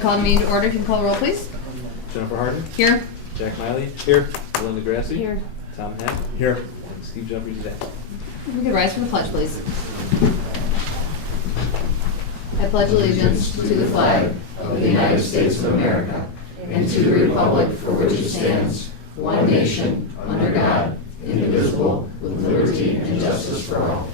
I call the meeting to order. If you can call the roll, please. Jennifer Harden. Here. Jack Miley. Here. Belinda Grassi. Here. Tom Heck. Here. And Steve Jeffries is absent. We could rise for the pledge, please. I pledge allegiance to the flag of the United States of America and to the republic for which it stands, one nation, under God, indivisible, with liberty and justice for all.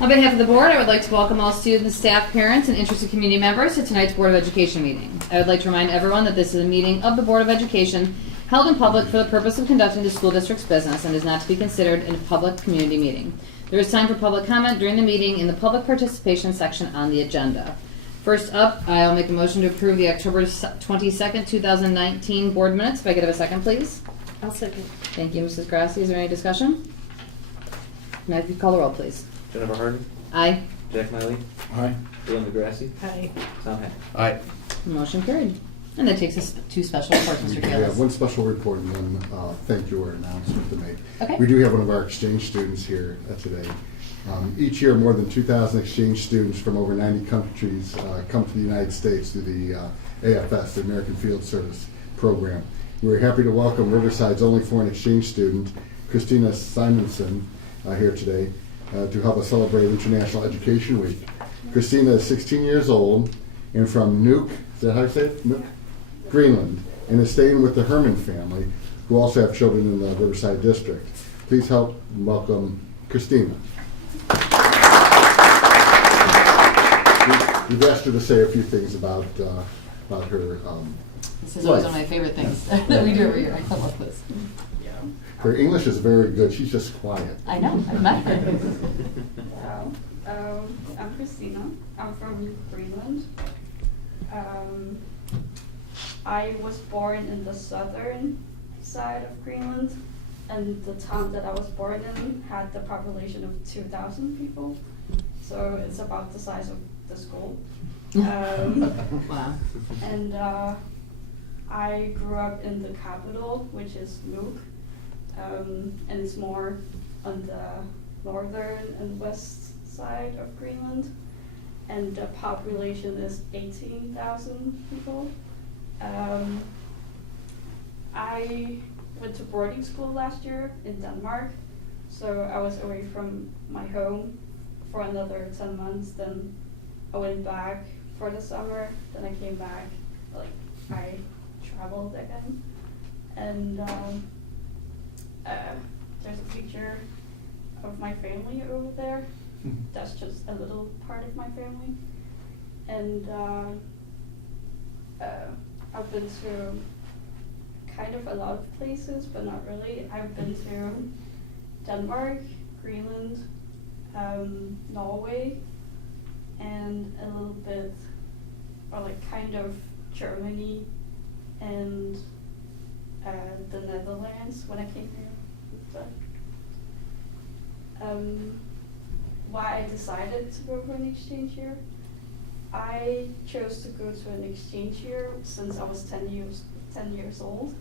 On behalf of the board, I would like to welcome all students, staff, parents, and interested community members to tonight's Board of Education meeting. I would like to remind everyone that this is a meeting of the Board of Education held in public for the purpose of conducting the school district's business and is not to be considered a public community meeting. There is time for public comment during the meeting in the public participation section on the agenda. First up, I'll make a motion to approve the October 22nd, 2019 board minutes. If I could have a second, please. I'll second. Thank you, Mrs. Grassi. Is there any discussion? Now, if you call the roll, please. Jennifer Harden. Aye. Jack Miley. Aye. Belinda Grassi. Aye. Tom Heck. Aye. Motion carried. And that takes us to special reports, Mr. Yeah, Kalis. one special report and one thank you or announcement to make. Okay. We do have one of our exchange students here today. Each year, more than 2,000 exchange students from over 90 countries come to the United States through the AFS, the American Field Service Program. We're happy to welcome Riverside's only foreign exchange student, Christina Simonson, here today to help us celebrate International Education Week. Christina is 16 years old and from Nuuk, is that how you say it? Nuuk? Greenland, and is staying with the Herman family, who also have children in the Riverside District. Please help welcome Christina. We've asked her to say a few things about her. This is always life. one of my favorite things that we do every year. I love this. Her English is very good. She's just quiet. I know. I've met her. I'm Christina. I'm from Greenland. I was born in the southern side of Greenland, and the town that I was born in had the population of 2,000 people, so it's about the size of the school. Wow. And I grew up in the capital, which is Nuuk, and it's more on the northern and west side of Greenland, and the population is 18,000 people. I went to boarding school last year in Denmark, so I was away from my home for another 10 months. Then I went back for the summer, then I came back, I traveled again. And there's a picture of my family over there. That's just a little part of my family. And I've been to kind of a lot of places, but not really. I've been to Denmark, Greenland, Norway, and a little bit, or kind of Germany and the Netherlands when I came here. Why I decided to go for an exchange year? I chose to go to an exchange year since I was 10 years old.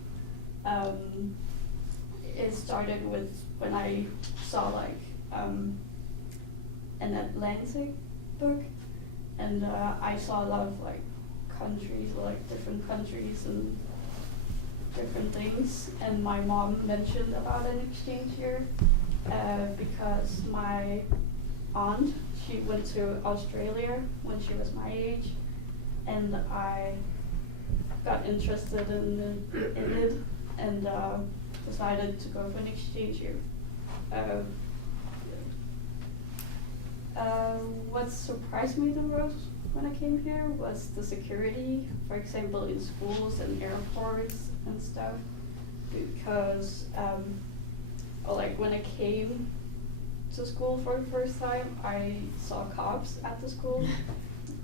It started with when I saw an Atlantic book, and I saw a lot of countries, different countries and different things. And my mom mentioned about an exchange year because my aunt, she went to Australia when she was my age, and I got interested in it and decided to go for an exchange year. What surprised me the most when I came here was the security, for example, in schools and airports and stuff, because when I came to school for the first time, I saw cops at the school,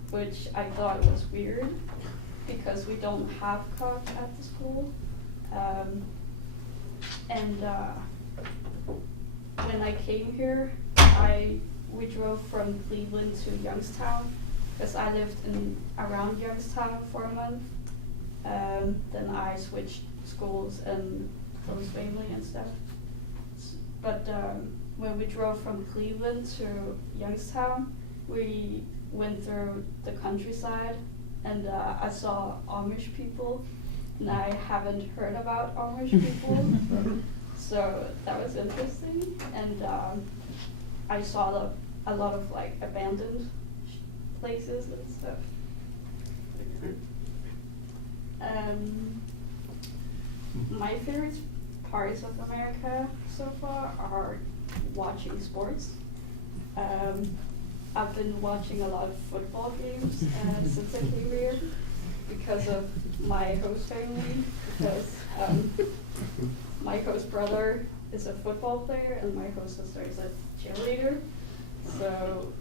which I thought was weird because we don't have cops at the school. When I came here, we drove from Cleveland to Youngstown because I lived around Youngstown for a month. Then I switched schools and close family and stuff. But when we drove from Cleveland to Youngstown, we went through the countryside, and I saw Amish people, and I haven't heard about Amish people, so that was interesting. And I saw a lot of like abandoned places and stuff. My favorite parts of America so far are watching sports. I've been watching a lot of football games since I came here because of my host family, because my host brother is a football player and my host sister is a cheerleader. So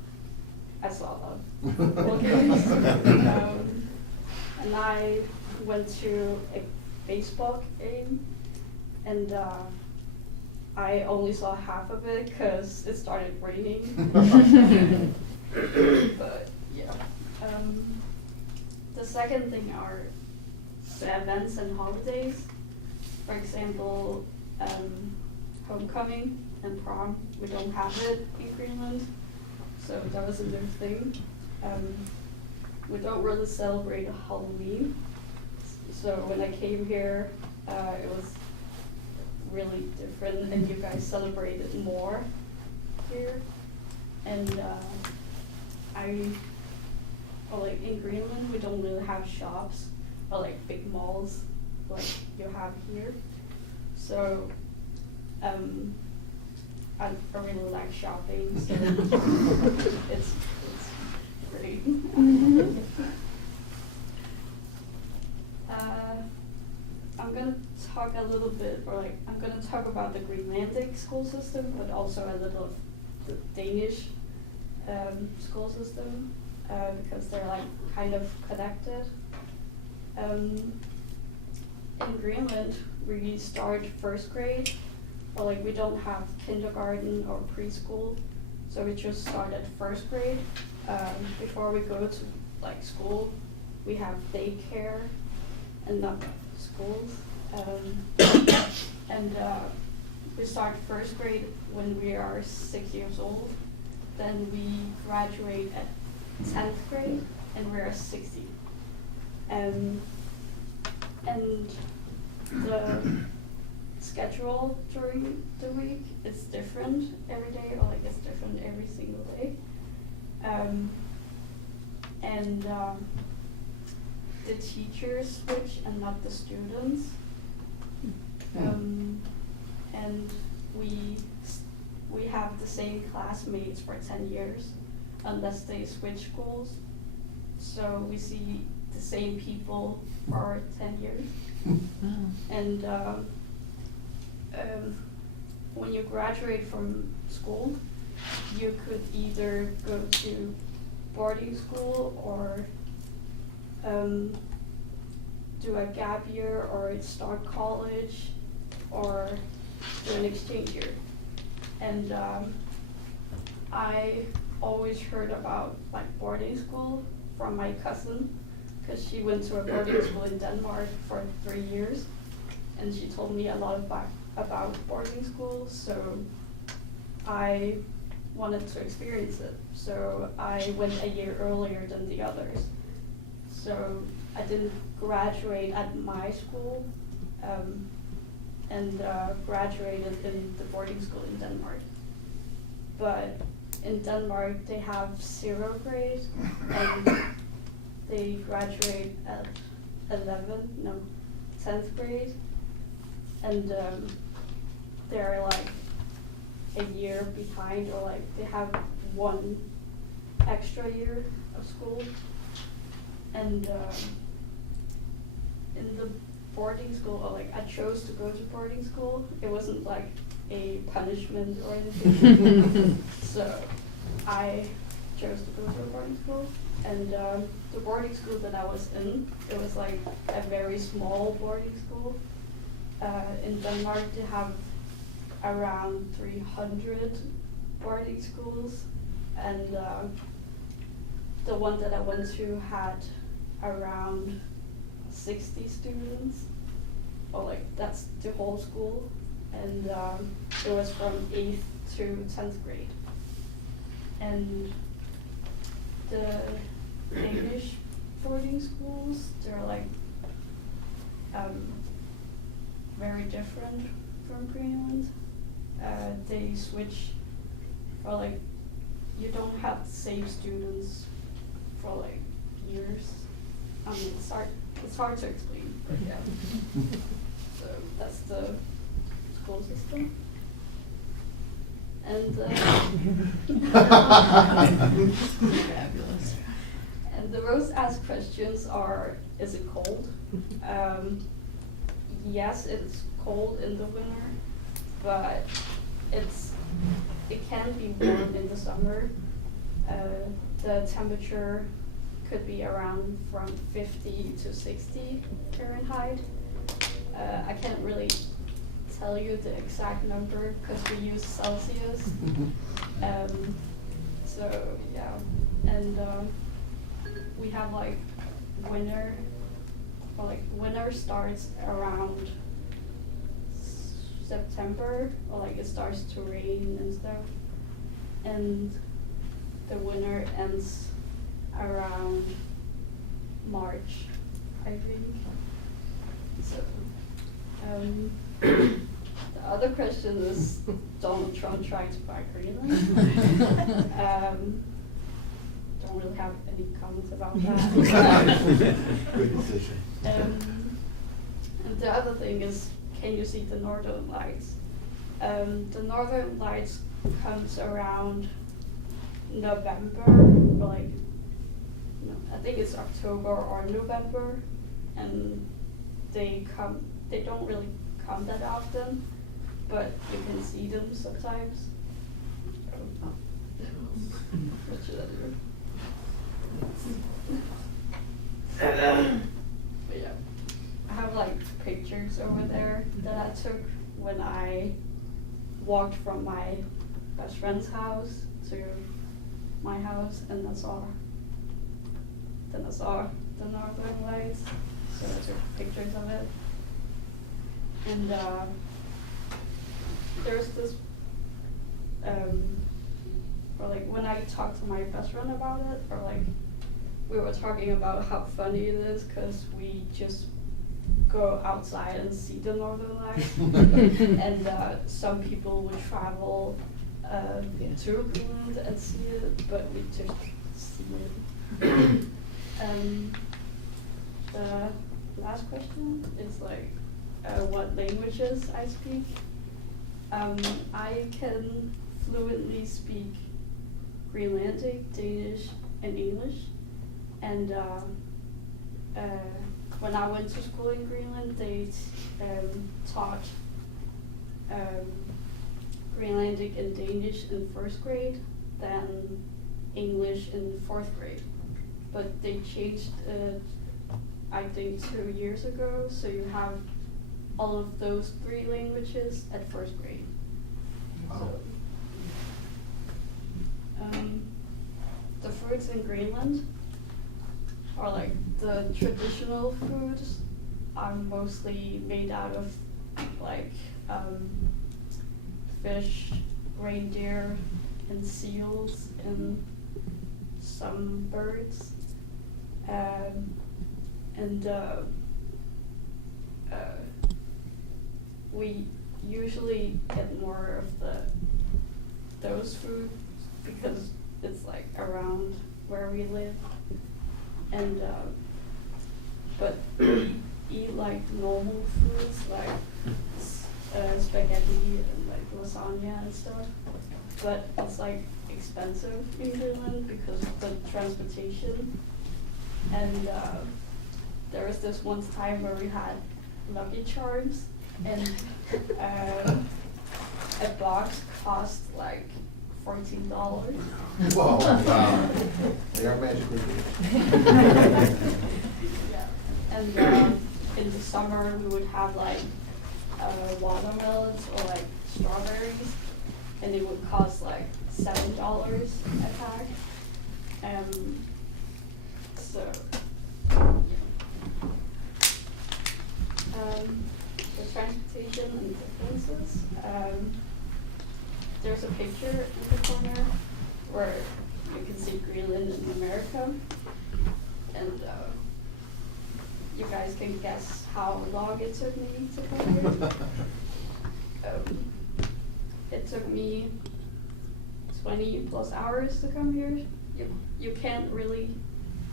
I saw a lot of football games. And I went to a baseball game, and I only saw half of it because it started raining. But yeah. The second thing are the events and holidays. For example, homecoming and prom. We don't have it in Greenland, so that was a new thing. We don't really celebrate Halloween. So when I came here, it was really different, and you guys celebrated more here. And like in Greenland, we don't really have shops or like big malls like you have here. So I really like shopping, so it's great. I'm gonna talk a little bit, I'm gonna talk about the Greenlandic school system, but also a little of the Danish school system, because they're like kind of connected. In Greenland, we start first grade, but like we don't have kindergarten or preschool, so we just start at first grade. Before we go to like school, we have daycare and not schools. And we start first grade when we are 6 years old. Then we graduate at 10th grade and we're 60. And the schedule during the week is different every day, or like it's different every single day. The teachers switch and not the students. And we have the same classmates for 10 years unless they switch schools. So we see the same people for 10 years. And when you graduate from school, you could either go to boarding school or do a gap year or start college or do an exchange year. And I always heard about like boarding school from my cousin, because she went to a boarding school in Denmark for 3 years, and she told me a lot about boarding school, so I wanted to experience it. So I went a year earlier than the others. So I didn't graduate at my school, and graduated in the boarding school in Denmark. But in Denmark they have 0 grade, and they graduate at 10th grade, and they're like a year behind, or like they have 1 extra year of school. And in the boarding school, or like I chose to go to boarding school. It wasn't like a punishment or anything. So I chose to go to a boarding school. And the boarding school that I was in, it was like a very small boarding school. In Denmark, they have around 300 boarding schools, and the one that I went to had around 60 students, or like that's the whole school, and it was from 8th to 10th grade. And the English boarding schools, they're like very different from Greenland. They switch for like, you don't have the same students for like years. I mean, it's hard to explain, but yeah. So that's the school system. And Fabulous. and the most asked questions are, is it cold? Yes, it's cold in the winter, but it can be warm in the summer. The temperature could be around from 50 to 60 Fahrenheit. I can't really tell you the exact number because we use Celsius. So yeah, and we have like winter, or like winter starts around September, or like it starts to rain and stuff, and the winter ends around March, I think. So, the other question is Donald Trump trying to buy Greenland. Don't really have any comments about that. Good decision. And the other thing is, can you see the Northern Lights? The Northern Lights comes around November, or like, no, I think it's October or November, and they don't really come that often, but you can see them sometimes. What should I do? But yeah, I have like pictures over there that I took when I walked from my best friend's house to my house, and then I saw the Northern Lights, so I took pictures of it. And there's this, or like when I talked to my best friend about it, or like we were talking about how funny it is because we just go outside and see the Northern Lights, and some people would travel to Greenland and see it, but we just see it. The last question is like, what languages I speak. I can fluently speak Greenlandic, Danish, and English. And when I went to school in Greenland, they taught Greenlandic and Danish in 1st grade, then English in 4th grade. But they changed I think 2 years ago, so you have all of those 3 languages at 1st grade. Wow. So, the fruits in Greenland are like the traditional foods are mostly made out of like fish, reindeer, and seals, and some birds. We usually get more of those foods because it's like around where we live, and but eat like normal foods like spaghetti and like lasagna and stuff, but it's like expensive in Greenland because of the transportation. And there was this one time where we had Lucky Charms, and a box cost like $14. Whoa, wow. They are magically good. Yeah. And in the summer we would have like watermelons or like strawberries, and they would cost like $7 a pack. So the transportation and differences. there's a picture in the corner where you can see Greenland in America, and you guys can guess how long it took me to come here. It took me 20 plus hours to come here. You can't really,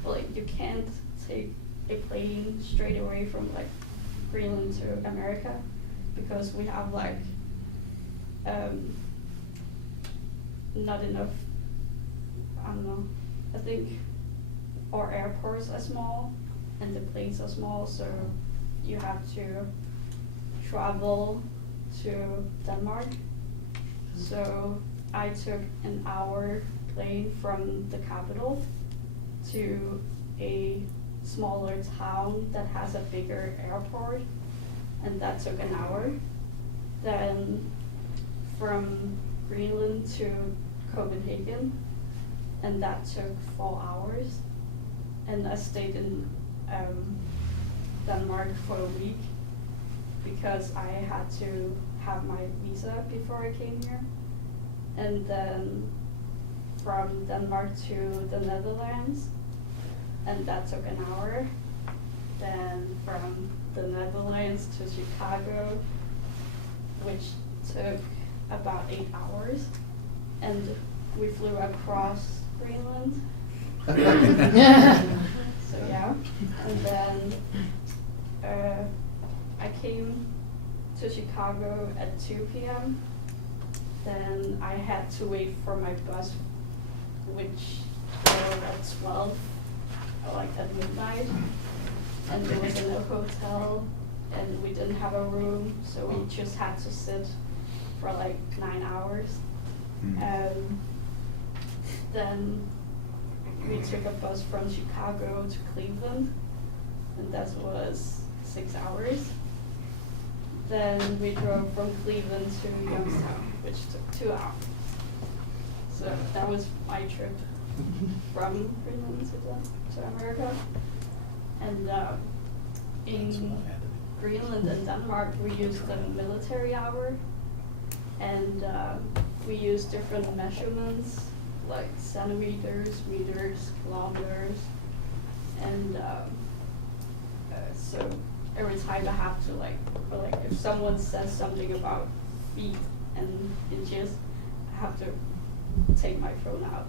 like, you can't take a plane straight away from like Greenland to America, because we have like not enough, I don't know, I think our airports are small and the planes are small, so you have to travel to Denmark. So I took an hour plane from the capital to a smaller town that has a bigger airport, and that took an hour. Then from Greenland to Copenhagen, and that took 4 hours. And I stayed in Denmark for a week because I had to have my visa before I came here. And then from Denmark to the Netherlands, and that took an hour. Then from the Netherlands to Chicago, which took about 8 hours. And we flew across Greenland. So yeah, and then I came to Chicago at 2 p.m. Then I had to wait for my bus, which was at 12, like at midnight. And there was no hotel, and we didn't have a room, so we just had to sit for like 9 hours. Then we took a bus from Chicago to Cleveland, and that was 6 hours. Then we drove from Cleveland to Youngstown, which took 2 hours. So that was my trip from Greenland to America. And in Greenland and Denmark, we used the military hour, and we used different measurements, like centimeters, meters, kilometers, and so every time I have to like if someone says something about feet and inches, I have to take my phone out.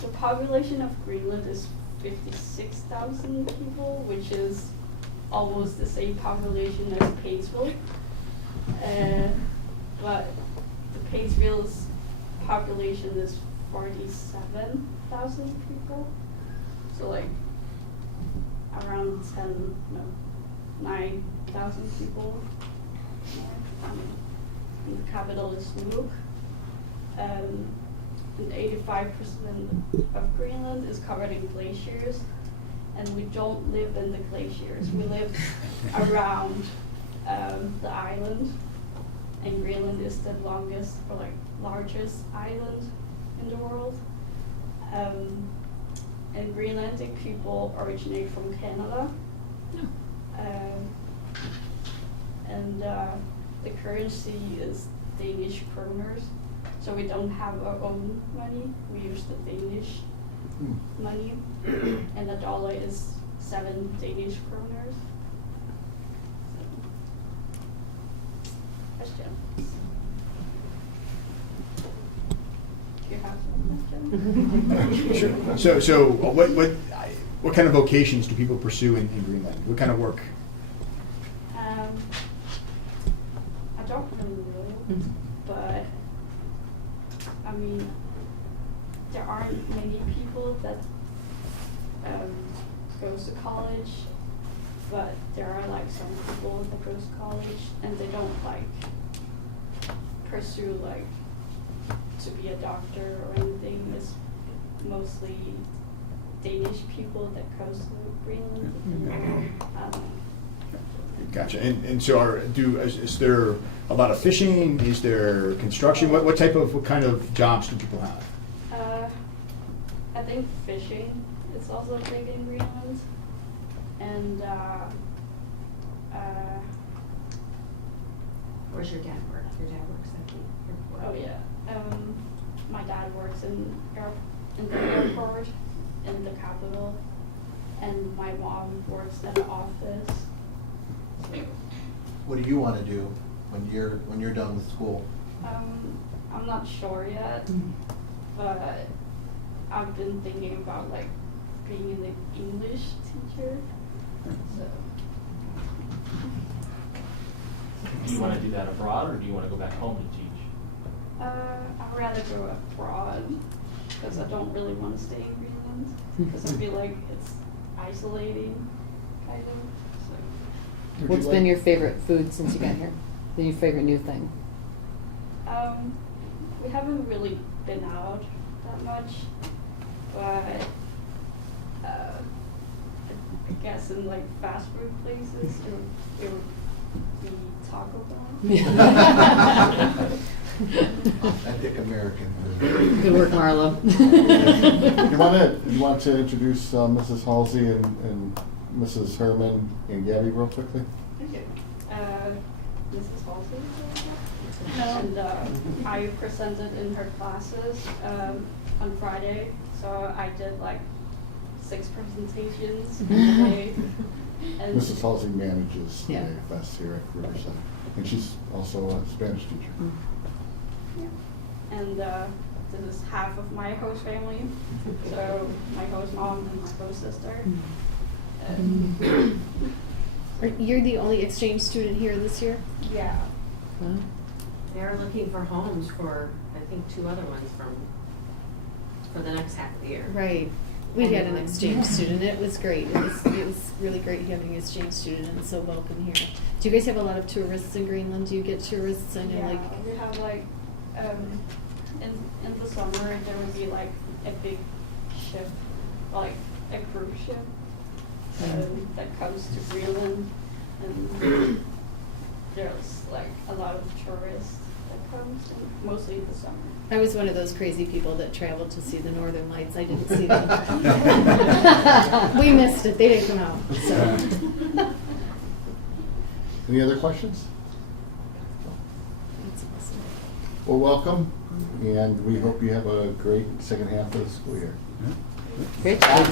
The population of Greenland is 56,000 people, which is almost the same population as Paysville. But the Paysville's population is 47,000 people. So like around 9,000 people more. And the capital is Nuuk. And 85% of Greenland is covered in glaciers, and we don't live in the glaciers. We live around the island, and Greenland is the longest or like largest island in the world. And Greenlandic people originate from Canada. And the currency is Danish kroners. So we don't have our own money. We use the Danish money, and the dollar is 7 Danish kroners. Question? Do you have a question? Sure. So what kind of vocations do people pursue in Greenland? What kind of work? I don't really know, but I mean, there aren't many people that goes to college, but there are like some people that goes to college and they don't like pursue like to be a doctor or anything. It's mostly Danish people that goes to Greenland. Gotcha. And so is there a lot of fishing? Is there construction? What kind of jobs do people have? I think fishing is also big in Greenland, and Where's your dad work? Your dad works at the airport. Oh yeah. My dad works in the airport in the capital, and my mom works in an office. What do you want to do when you're done with school? I'm not sure yet, but I've been thinking about like being an English teacher. So Do you want to do that abroad, or do you want to go back home to teach? I'd rather go abroad because I don't really want to stay in Greenland because I feel like it's isolating, kind of. So. What's been your favorite food since you got here? Your favorite new thing? We haven't really been out that much, but I guess in like fast food places, it would be Taco Bell. Authentic American food. Good work, Marlo. You want to introduce Mrs. Halsey and Mrs. Herman and Gabby real quickly? Okay. Mrs. Halsey. And I presented in her classes on Friday, so I did like 6 presentations in a day. And Mrs. Halsey manages the Yeah. AFS here at Riverside, and she's also a Spanish teacher. yeah. And this is half of my host family, so my host mom and my host sister. You're the only exchange student here this year? Yeah. Wow. They're looking for homes for, I think, 2 other ones for the next half of the year. Right. We had an exchange student. It was great. It was really great having an exchange student and so welcome here. Do you guys have a lot of tourists in Greenland? Do you get tourists? I know Yeah, like we have like in the summer there would be like a big ship, like a cruise ship that comes to Greenland, and there's like a lot of tourists that comes, mostly in the summer. I was one of those crazy people that traveled to see the Northern Lights. I didn't see them. We missed it. They didn't come out. So. Any other questions? That's awesome. Well, welcome, and we hope you have a great second half of the school year. Great job.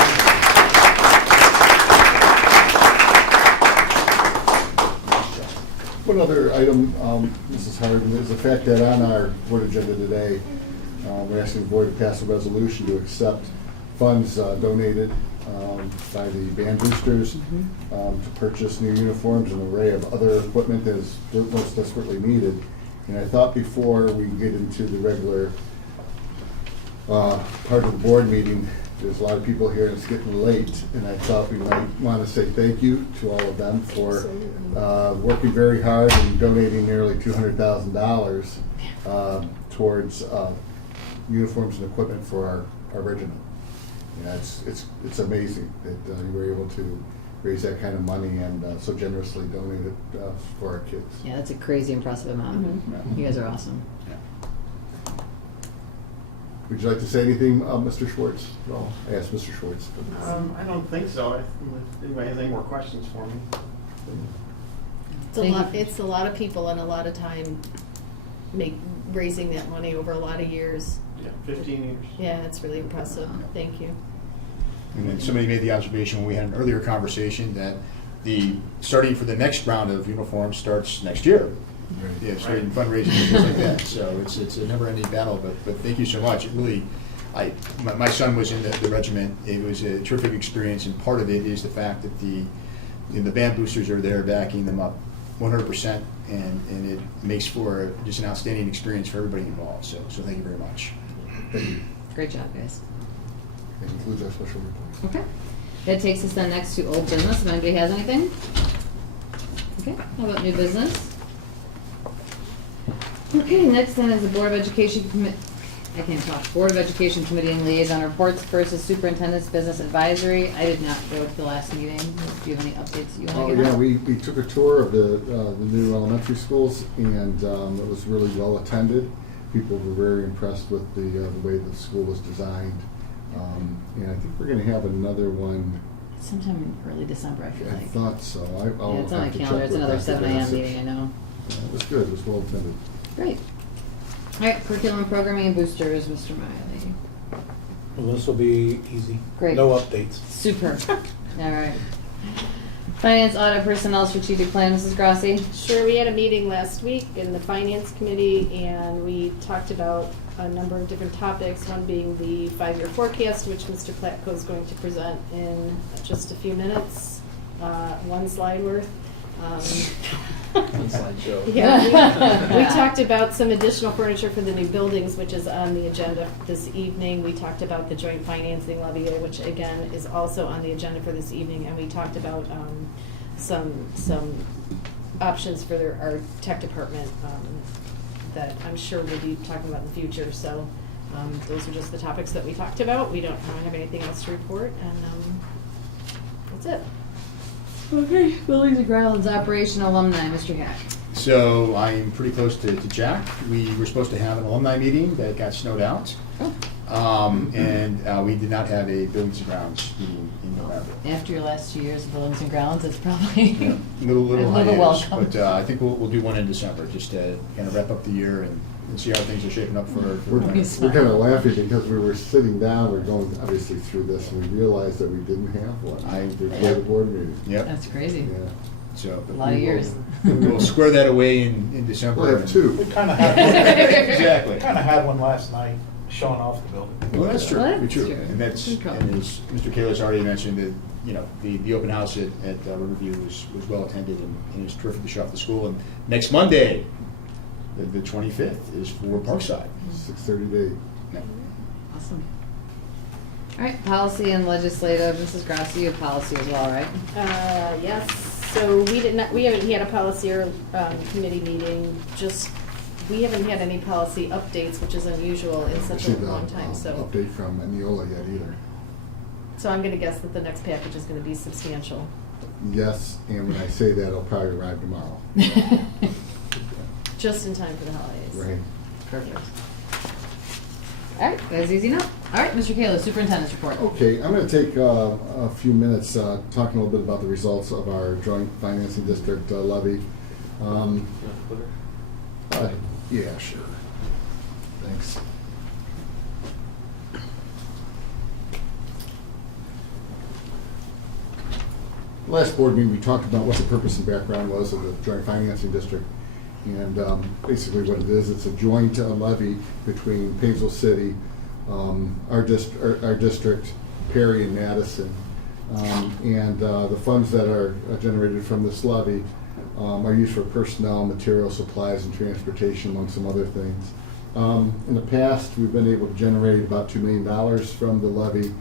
One other item, Mrs. Harden, is the fact that on our board agenda today, we're asking the board to pass a resolution to accept funds donated by the band boosters to purchase new uniforms and an array of other equipment that is most desperately needed. And I thought before we get into the regular part of the board meeting, there's a lot of people here and it's getting late, and I thought we might want to say thank you to all of them for working very hard and donating nearly $200,000 towards uniforms and equipment for our regiment. Yeah, it's amazing that you were able to raise that kind of money and so generously donate it for our kids. Yeah, that's a crazy impressive amount. You guys are awesome. Would you like to say anything, Mr. Schwartz? Well, I asked Mr. Schwartz. I don't think so. If anybody has any more questions for me. It's a lot. It's a lot of people and a lot of time raising that money over a lot of years. Yeah, 15 years. Yeah, it's really impressive. Thank you. And then somebody made the observation when we had an earlier conversation that the starting for the next round of uniforms starts next year. Yeah, starting fundraising and things like that. So it's a never-ending battle. But thank you so much. It really, my son was in the regiment. It was a terrific experience, and part of it is the fact that the band boosters are there backing them up 100%, and it makes for just an outstanding experience for everybody involved. So thank you very much. Thank you. Great job, guys. That concludes our special report. Okay. That takes us then next to old business. If anybody has anything. Okay. How about new business? Okay. Next then is the Board of Education Board of Education Committee and Liaison Reports versus Superintendent's Business Advisory. I did not go to the last meeting. Do you have any updates you want Oh, to give yeah, us? we took a tour of the new elementary schools, and it was really well attended. People were very impressed with the way the school was designed. And I think we're going to have another one sometime in early December, I feel I like. thought so. I'll Yeah, it's on my have to check calendar. It's with another Dr. 7 a.m. Bassett. meeting, I know. Yeah, it was good. It was well attended. Great. All right, curriculum programming and boosters, Mr. Miley. Well, this will be easy. Great. No updates. Super. All right. Finance, audit, personnel, strategic plan, Mrs. Grassi. Sure, we had a meeting last week in the finance committee, and we talked about a number of different topics, one being the 5-year forecast, which Mr. Platko is going to present in just a few minutes, one slide worth. One slideshow. Yeah, we talked about some additional furniture for the new buildings, which is on the agenda this evening. We talked about the joint financing levy, which again is also on the agenda for this evening, and we talked about some options for our tech department that I'm sure we'll be talking about in the future. So those are just the topics that we talked about. We don't have anything else to report, and that's it. Okay, buildings and grounds, operation alumni, Mr. Hack. So I'm pretty close to Jack. We were supposed to have an alumni meeting that got snowed out. And we did not have a buildings and grounds meeting in November. After your last 2 years of buildings and grounds, it's probably Yeah, little a little hiatus, welcome. but I think we'll do one in December, just to kind of wrap up the year and see how things are shaping up for We're Nice. kind of laughing because we were sitting down, we're going obviously through this, and we realized that we didn't have one. Before the board meeting. Yep. That's crazy. Yeah. So A lot of years. We'll square that away in December. We'll have two. We kind of had one. Exactly. Kind of had one last night, showing off the building. Well, that's true. Well, that's true. true. And that's, Good call. and as Mr. Kaler's already mentioned, that, you know, the open house at Riverview was well attended, and it was terrific to show off the school. And next Monday, the 25th, is for Parkside. 6:30 to 8. Yeah. Awesome. All right, policy and legislative, Mrs. Grassi, you have policy as well, right? Yes, so we haven't had a policy or committee meeting, we haven't had any policy updates, which is unusual in such a Actually, long time, so. update from Neola yet either. So I'm gonna guess that the next package is gonna be substantial. Yes, and when I say that, it'll probably arrive tomorrow. Just in time for the holidays. Right. Perfect. All right, that's easy enough. All right, Mr. Kaler, superintendent's report. Okay, I'm going to take a few minutes talking a little bit about the results of our joint financing district levy. You want the clicker? Yeah, sure. Thanks. Last board meeting, we talked about what the purpose and background was of the joint financing district. And basically what it is, it's a joint levy between Painesville City, our district, Perry and Madison. And the funds that are generated from this levy are used for personnel, material, supplies, and transportation, among some other things. In the past, we've been able to generate about $2 million from the levy.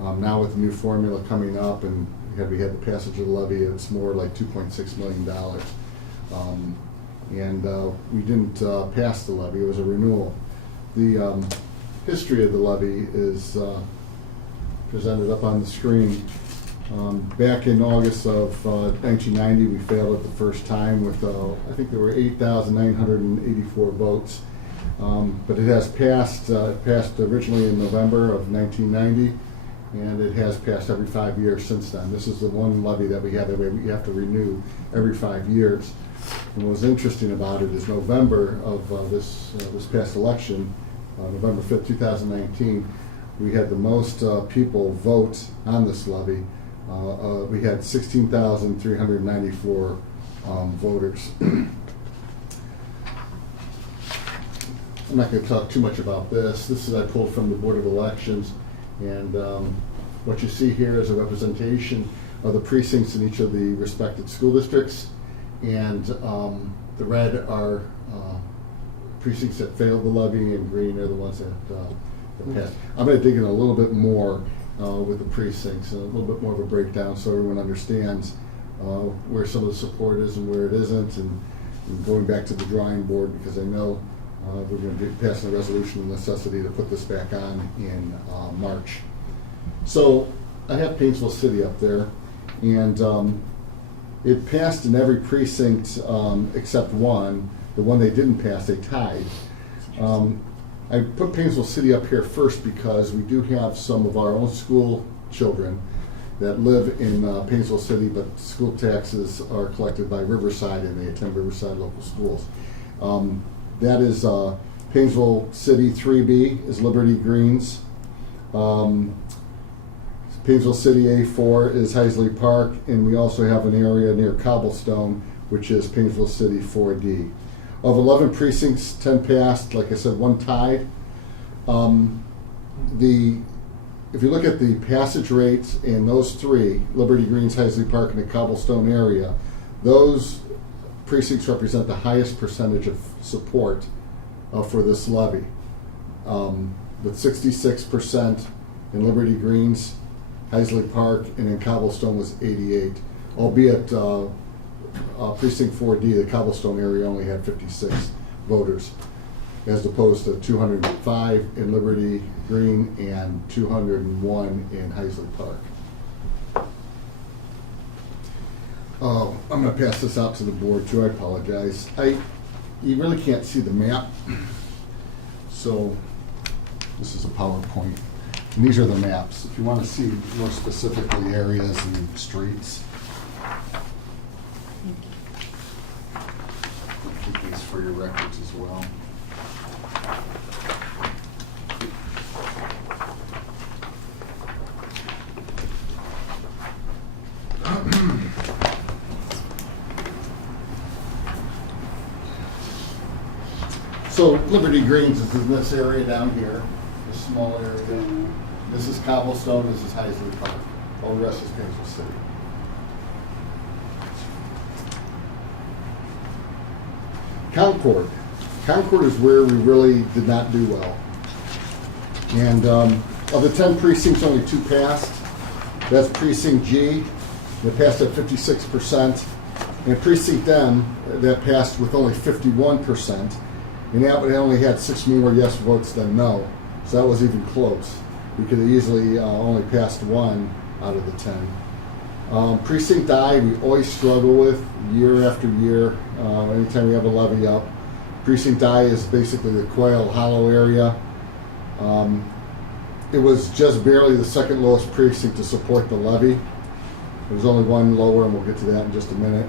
Now with the new formula coming up, and we had the passage of the levy, it's more like $2.6 million. And we didn't pass the levy, it was a renewal. The history of the levy is presented up on the screen. Back in August of 1990, we failed it the first time with, I think there were 8,984 votes. But it has passed, passed originally in November of 1990, and it has passed every 5 years since then. This is the one levy that we have to renew every 5 years. And what's interesting about it is November of this past election, November 5th, 2019, we had the most people vote on this levy. We had 16,394 voters. I'm not going to talk too much about this. This is I pulled from the Board of Elections, and what you see here is a representation of the precincts in each of the respected school districts, and the red are precincts that failed the levy, and green are the ones that passed. I'm going to dig in a little bit more with the precincts, and a little bit more of a breakdown so everyone understands where some of the support is and where it isn't, and going back to the drawing board, because I know we're going to be passing a resolution of necessity to put this back on in March. So I have Painesville City up there, and it passed in every precinct except one. The one they didn't pass, they tied. I put Painesville City up here first because we do have some of our own school children that live in Painesville City, but school taxes are collected by Riverside, and they attend Riverside local schools. That is Painesville City 3B is Liberty Greens. Painesville City A4 is Heisley Park, and we also have an area near Cobblestone, which is Painesville City 4D. Of 11 precincts, 10 passed, like I said, 1 tied. If you look at the passage rates in those 3, Liberty Greens, Heisley Park, and the Cobblestone area, those precincts represent the highest percentage of support for this levy. With 66% in Liberty Greens, Heisley Park, and in Cobblestone was 88. Albeit precinct 4D, the Cobblestone area only had 56 voters, as opposed to 205 in Liberty Green and 201 in Heisley Park. I'm going to pass this out to the board too. I apologize. You really can't see the map, so this is a PowerPoint. And these are the maps. If you want to see more specifically areas and streets. Keep these for your records as well. So Liberty Greens is in this area down here, this small area. This is Cobblestone, this is Heisley Park. All the rest is Painesville City. Concord. Concord is where we really did not do well. And of the 10 precincts, only 2 passed. That's Precinct G, that passed at 56%. And Precinct M, that passed with only 51%. And that one only had 6 more yes votes than no. So that was even close. We could have easily only passed 1 out of the 10. Precinct I, we always struggle with year after year. Anytime we have a levy up. Precinct I is basically the Quail Hollow area. It was just barely the second lowest precinct to support the levy. There's only 1 lower, and we'll get to that in just a minute.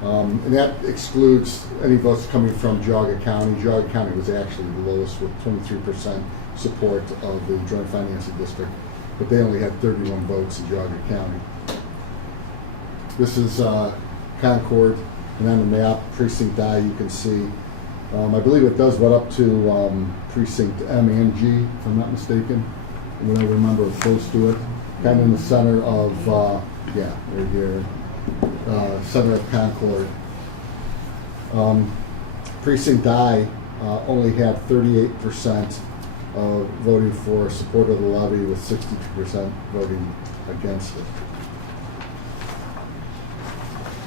And that excludes any votes coming from Geauga County. Geauga County was actually the lowest with 23% support of the Joint Financing District, but they only had 31 votes in Geauga County. This is Concord, and on the map, Precinct I, you can see. I believe it does what up to Precinct M and G, if I'm not mistaken. When I remember close to it, kind of in the center of, yeah, right here. Center of Concord. Precinct I only had 38% voting for support of the levy, with 62% voting against it.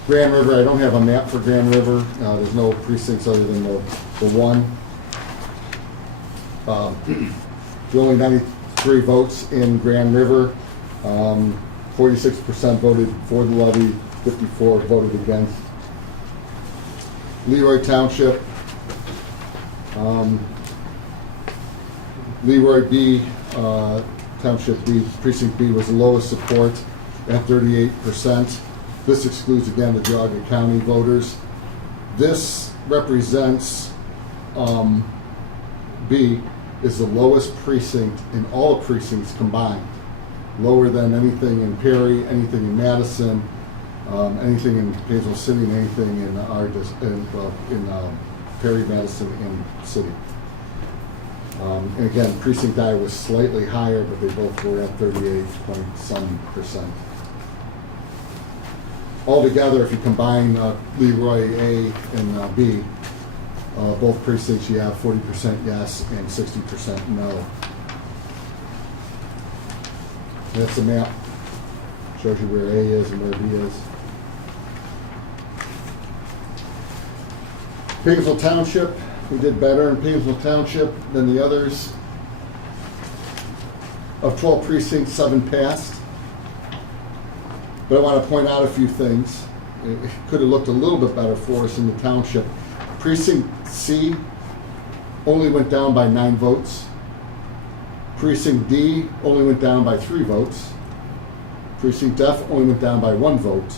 Grand River, I don't have a map for Grand River. There's no precincts other than the one. Only 93 votes in Grand River. 46% voted for the levy, 54 voted against. Leroy Township, Leroy B, Township B, Precinct B was the lowest support at 38%. This excludes, again, the Geauga County voters. This represents, B is the lowest precinct in all precincts combined. Lower than anything in Perry, anything in Madison, anything in Painesville City, and anything in Perry, Madison, and City. And again, Precinct I was slightly higher, but they both were at 38-some%. Altogether, if you combine Leroy A and B, both precincts, you have 40% yes and 60% no. That's the map. Shows you where A is and where B is. Painesville Township, we did better in Painesville Township than the others. Of 12 precincts, 7 passed. But I want to point out a few things. It could have looked a little bit better for us in the township. Precinct C only went down by 9 votes. Precinct D only went down by 3 votes. Precinct F only went down by 1 vote,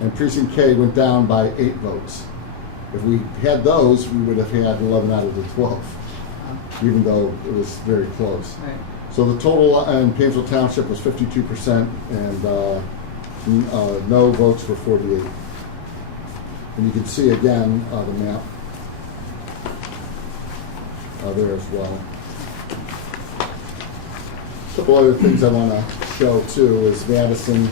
and Precinct K went down by 8 votes. If we had those, we would have had 11 out of the 12, even though it was very close. Right. So the total in Painesville Township was 52%, and no votes were 48. And you can see again the map there as well. A couple other things I want to show too is Madison.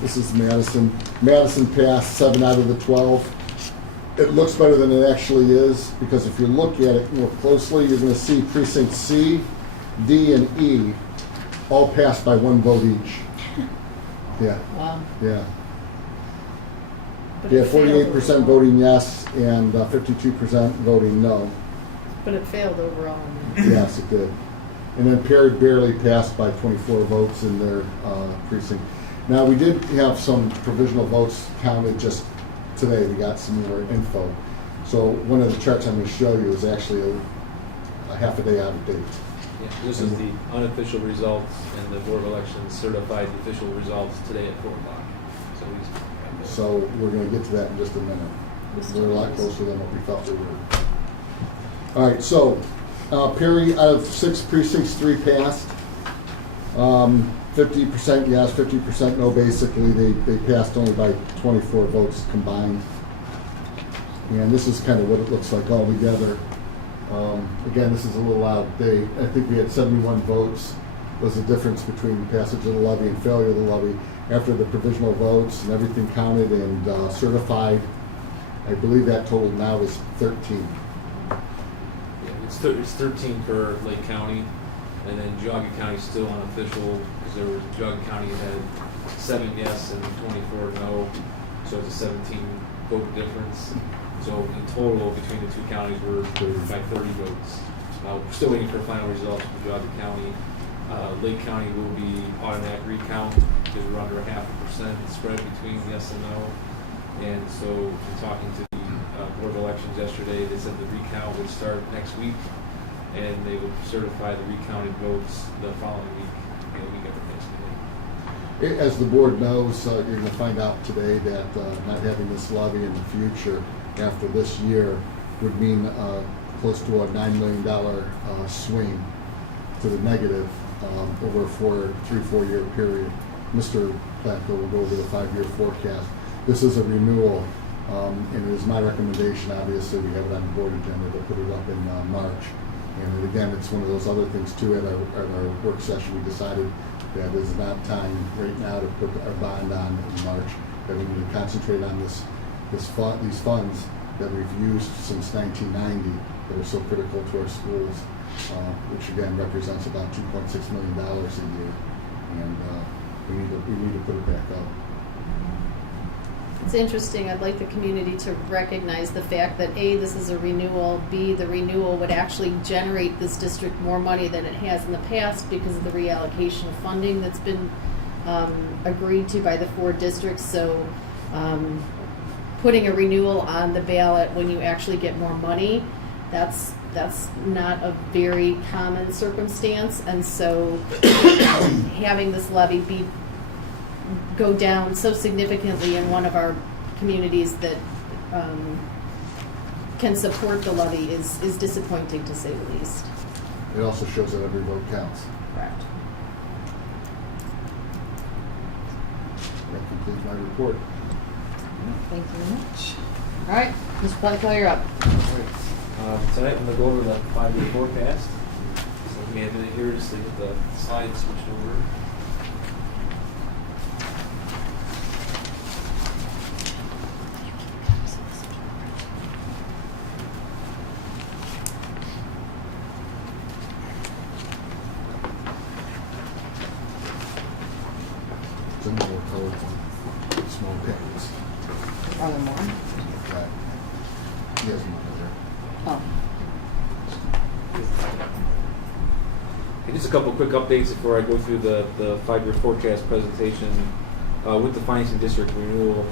This is Madison. Madison passed 7 out of the 12. It looks better than it actually is, because if you look at it more closely, you're going to see precinct C, D, and E all passed by 1 vote each. Yeah, Wow. yeah. But Yeah, it failed 48% overall. voting yes and 52% voting no. But it failed overall. Yes, it did. And then Perry barely passed by 24 votes in their precinct. Now, we did have some provisional votes counted just today. We got some more info. So one of the charts I'm going to show you is actually a half a day out of date. Yeah, this is the unofficial results, and the Board of Elections certified the official results today at 4 o'clock. So these. So we're going to get to that in just a minute. We're a lot closer than what we thought we were. All right, so Perry, out of 6 precincts, 3 passed. 50% yes, 50% no. Basically, they passed only by 24 votes combined. And this is kind of what it looks like all together. Again, this is a little out of date. I think we had 71 votes was the difference between passage of the levy and failure of the levy. After the provisional votes and everything counted and certified, I believe that total now is 13. Yeah, it's 13 for Lake County, and then Geauga County still unofficial, because Geauga County had 7 yes and 24 no, so it's a 17 vote difference. So in total, between the 2 counties, we're by 30 votes. We're still waiting for final results for Geauga County. Lake County will be automatic recount, because we're under 0.5% spread between yes and no. And so, in talking to the Board of Elections yesterday, they said the recount would start next week, and they would certify the recounted votes the following week, the week after Thanksgiving. As the board knows, you're going to find out today that not having this levy in the future after this year would mean close to a $9 million swing to the negative over a 3-4 year period. Mr. Platko will go over the 5-year forecast. This is a renewal, and it is my recommendation, obviously, we have it on the board agenda to put it up in March. And again, it's one of those other things too, at our work session, we decided that it is not time right now to put our bond on in March, that we need to concentrate on these funds that we've used since 1990 that are so critical to our schools, which again represents about $2.6 million a year, and we need to put it back up. It's interesting. I'd like the community to recognize the fact that A, this is a renewal, B, the renewal would actually generate this district more money than it has in the past because of the reallocation of funding that's been agreed to by the 4 districts. So putting a renewal on the ballot when you actually get more money, that's not a very common circumstance. And so having this levy go down so significantly in one of our communities that can support the levy is disappointing, to say the least. It also shows that every vote counts. Correct. That concludes my report. Thank you very much. All right, Mr. Platko, you're up. Tonight I'm going to go over the 5-year forecast. So we have it here just to get the slides switched over. It's a more colorful, small packets. Are there more? Okay. He has one there. Oh. Okay, just a couple quick updates before I go through the 5-year forecast presentation. With the financing district renewal,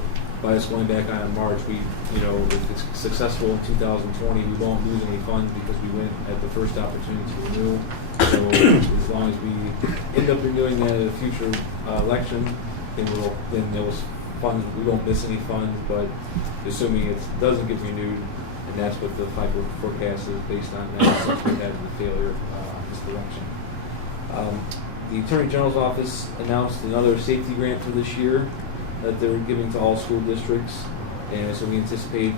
by us going back on in March, if it's successful in 2020, we won't lose any funds because we went at the first opportunity to renew. So as long as we end up renewing that at a future election, then those funds, we won't miss any funds, but assuming it doesn't get renewed, and that's what the 5-year forecast is based on that, since we had the failure on this direction. The Attorney General's Office announced another safety grant for this year that they're giving to all school districts, and so we anticipate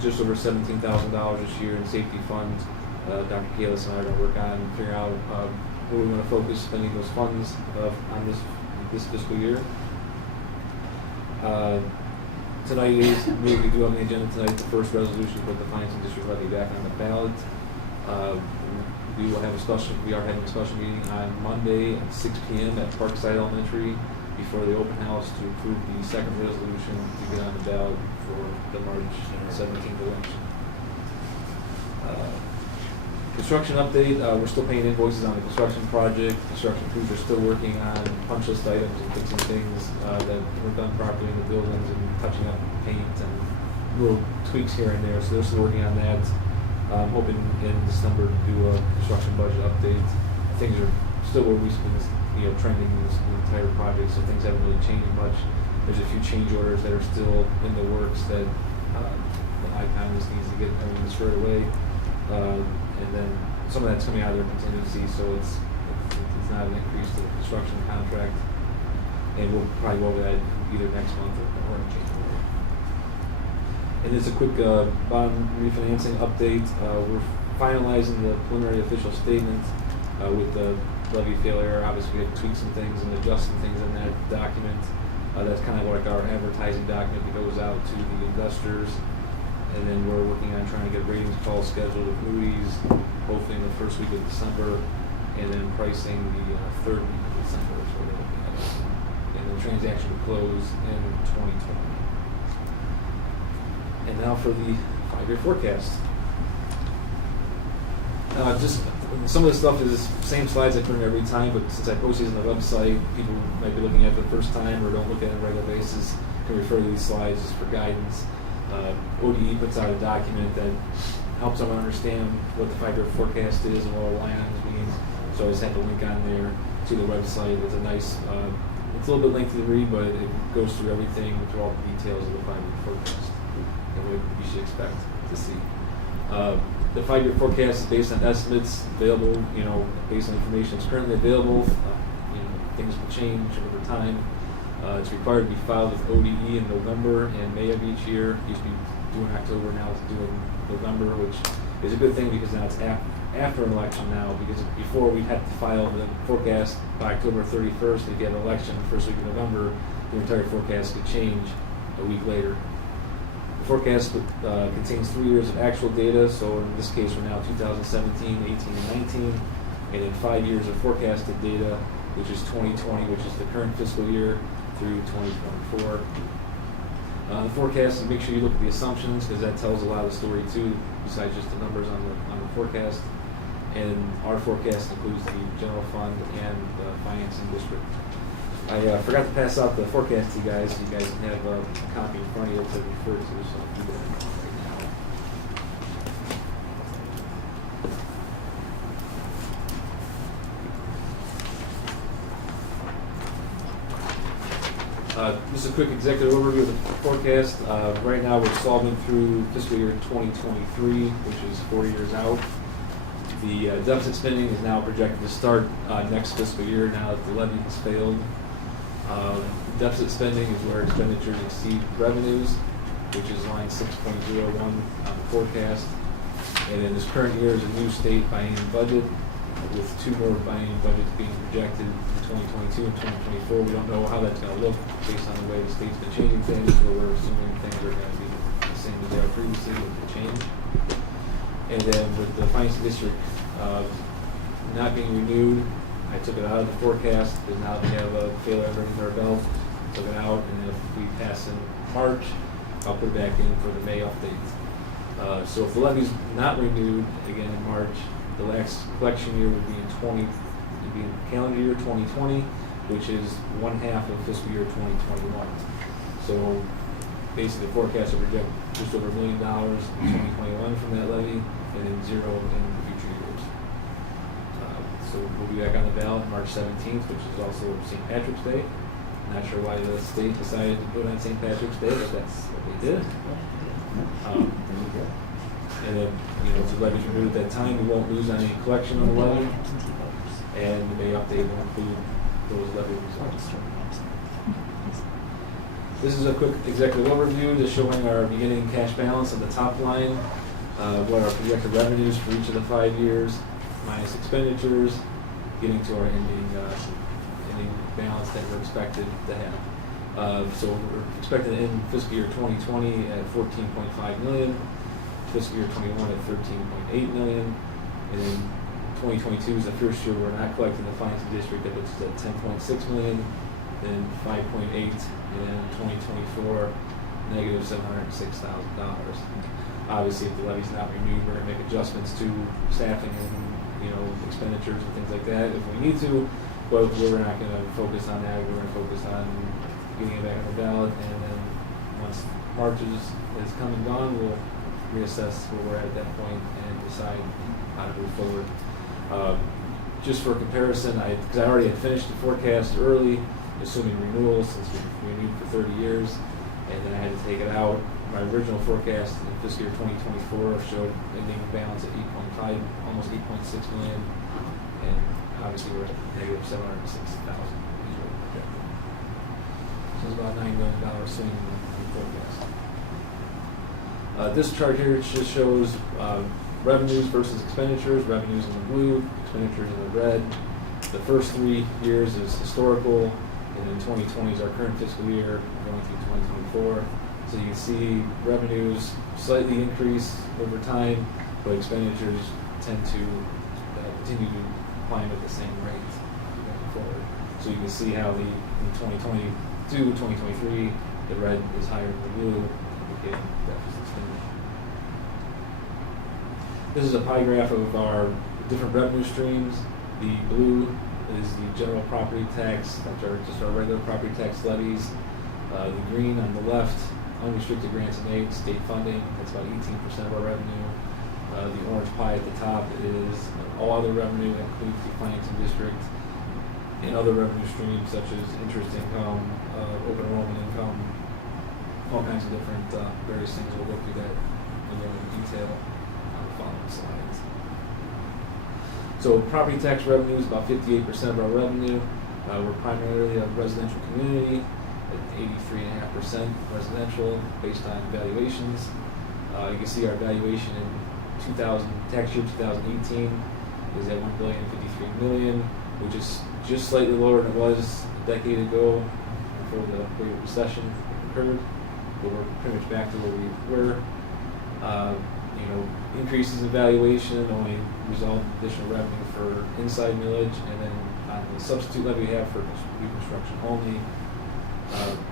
just over $17,000 this year in safety funds. Dr. Kalis and I are going to work on figuring out where we want to focus spending those funds on this fiscal year. Tonight we do have on the agenda tonight the first resolution to put the Finance and District Levy back on the ballot. We will have we are having a special meeting on Monday at 6 p.m. at Parkside Elementary before the open house to approve the second resolution to get on the ballot for the March 17th election. Construction update, we're still paying invoices on the construction project. Construction crews are still working on punch list items and fixing things that weren't done properly in the buildings and touching up paint and little tweaks here and there. So they're still working on that. I'm hoping in December to do a construction budget update. Things are still where we've been trending in this entire project, so things haven't really changed much. There's a few change orders that are still in the works that the ICON just needs to get everything squared away. And then some of that's coming out of their contingency, so it's not an increase to the construction contract. And we'll probably go over that either next month or in January. And just a quick bond refinancing update. We're finalizing the preliminary official statement with the levy failure. Obviously, we have to tweak some things and adjust some things in that document. That's kind of like our advertising document that goes out to the investors. And then we're working on trying to get ratings call scheduled with Moody's, hopefully in the first week of December, and then pricing the third week of December is what we're looking at. And the transaction will close in 2020. And now for the 5-year forecast. Just some of the stuff is the same slides I put in every time, but since I post these on the website, people might be looking at it for the first time or don't look at it on a regular basis, can refer to these slides just for guidance. ODE puts out a document that helps them understand what the 5-year forecast is and what all line items mean. So I just have the link on there to the website. It's a nice, it's a little bit lengthy to read, but it goes through everything, through all the details of the 5-year forecast and what you should expect to see. The 5-year forecast is based on estimates available, based on information that's currently available. Things will change over time. It's required to be filed with ODE in November and May of each year. It used to be doing October, now it's doing November, which is a good thing because now it's after an election now, because before we had to file the forecast by October 31st. If you had an election the first week of November, the entire forecast could change a week later. The forecast contains 3 years of actual data, so in this case we're now 2017, 18, and 19, and then 5 years of forecasted data, which is 2020, which is the current fiscal year, through 2024. The forecast, make sure you look at the assumptions because that tells a lot of the story too, besides just the numbers on the forecast. And our forecast includes the general fund and the financing district. I forgot to pass out the forecast to you guys. So you guys can have a copy in front of you to refer to, so I'll do that right now. Just a quick executive overview of the forecast. Right now we're solving through fiscal year 2023, which is 4 years out. The deficit spending is now projected to start next fiscal year now that the levy has failed. Deficit spending is where expenditures exceed revenues, which is line 6.01 on the forecast. And then this current year is a new state biennium budget with 2 more biennium budgets being projected in 2022 and 2024. We don't know how that's going to look based on the way the state's been changing things, but we're assuming things are going to be the same as they are previously with the change. And then with the finance district not being renewed, I took it out of the forecast because now we have a failure underneath our belt. Took it out, and if we pass in March, I'll put it back in for the May update. So if the levy's not renewed again in March, the last collection year would be in calendar year 2020, which is 1/2 of fiscal year 2021. So basically the forecast will project just over $1 million in 2021 from that levy, and then zero in future years. So we'll be back on the ballot March 17th, which is also St. Patrick's Day. Not sure why the state decided to put it on St. Patrick's Day, but that's what they did. And then, if the levy's removed at that time, we won't lose on any collection on the levy, and the May update will include those levy results. This is a quick executive overview, just showing our beginning cash balance on the top line, what our projected revenues for each of the 5 years, minus expenditures, getting to our ending balance that we're expected to have. So we're expected to end fiscal year 2020 at $14.5 million, fiscal year 21 at $13.8 million, and then 2022 is the first year we're not collecting the financing district, that puts us at $10.6 million, then 5.8, and then 2024 negative $706,000. Obviously, if the levy's not renewed, we're going to make adjustments to staffing and expenditures and things like that if we need to, but we're not going to focus on that. We're going to focus on getting it back on the ballot, and then once March is come and gone, we'll reassess where we're at that point and decide how to move forward. Just for comparison, because I already had finished the forecast early, assuming renewal since we renewed for 30 years, and then I had to take it out. My original forecast in fiscal year 2024 showed ending balance at 8.5, almost 8.6 million, and obviously we're at negative 760,000. So it's about $9 million swing in the forecast. This chart here just shows revenues versus expenditures. Revenues in the blue, expenditures in the red. The first 3 years is historical, and then 2020 is our current fiscal year, going through 2024. So you can see revenues slightly increase over time, but expenditures tend to continue to climb at the same rate going forward. So you can see how in 2022, 2023, the red is higher than the blue, indicating deficit spending. This is a pie graph of our different revenue streams. The blue is the general property tax, that's just our regular property tax levies. The green on the left, unrestricted grants and aid, state funding, that's about 18% of our revenue. The orange pie at the top is all other revenue, that includes the financing district and other revenue streams such as interest income, open enrollment income, all kinds of different various things. We'll go through that in more detail on the following slides. So property tax revenue is about 58% of our revenue. We're primarily a residential community at 83.5% residential based on valuations. You can see our valuation in tax year 2018 is at $1,053,000,000, which is just slightly lower than it was a decade ago before the Great Recession occurred. But we're pretty much back to where we were. Increases in valuation only result in additional revenue for inside millage, and then on the substitute levy we have for reconstruction only.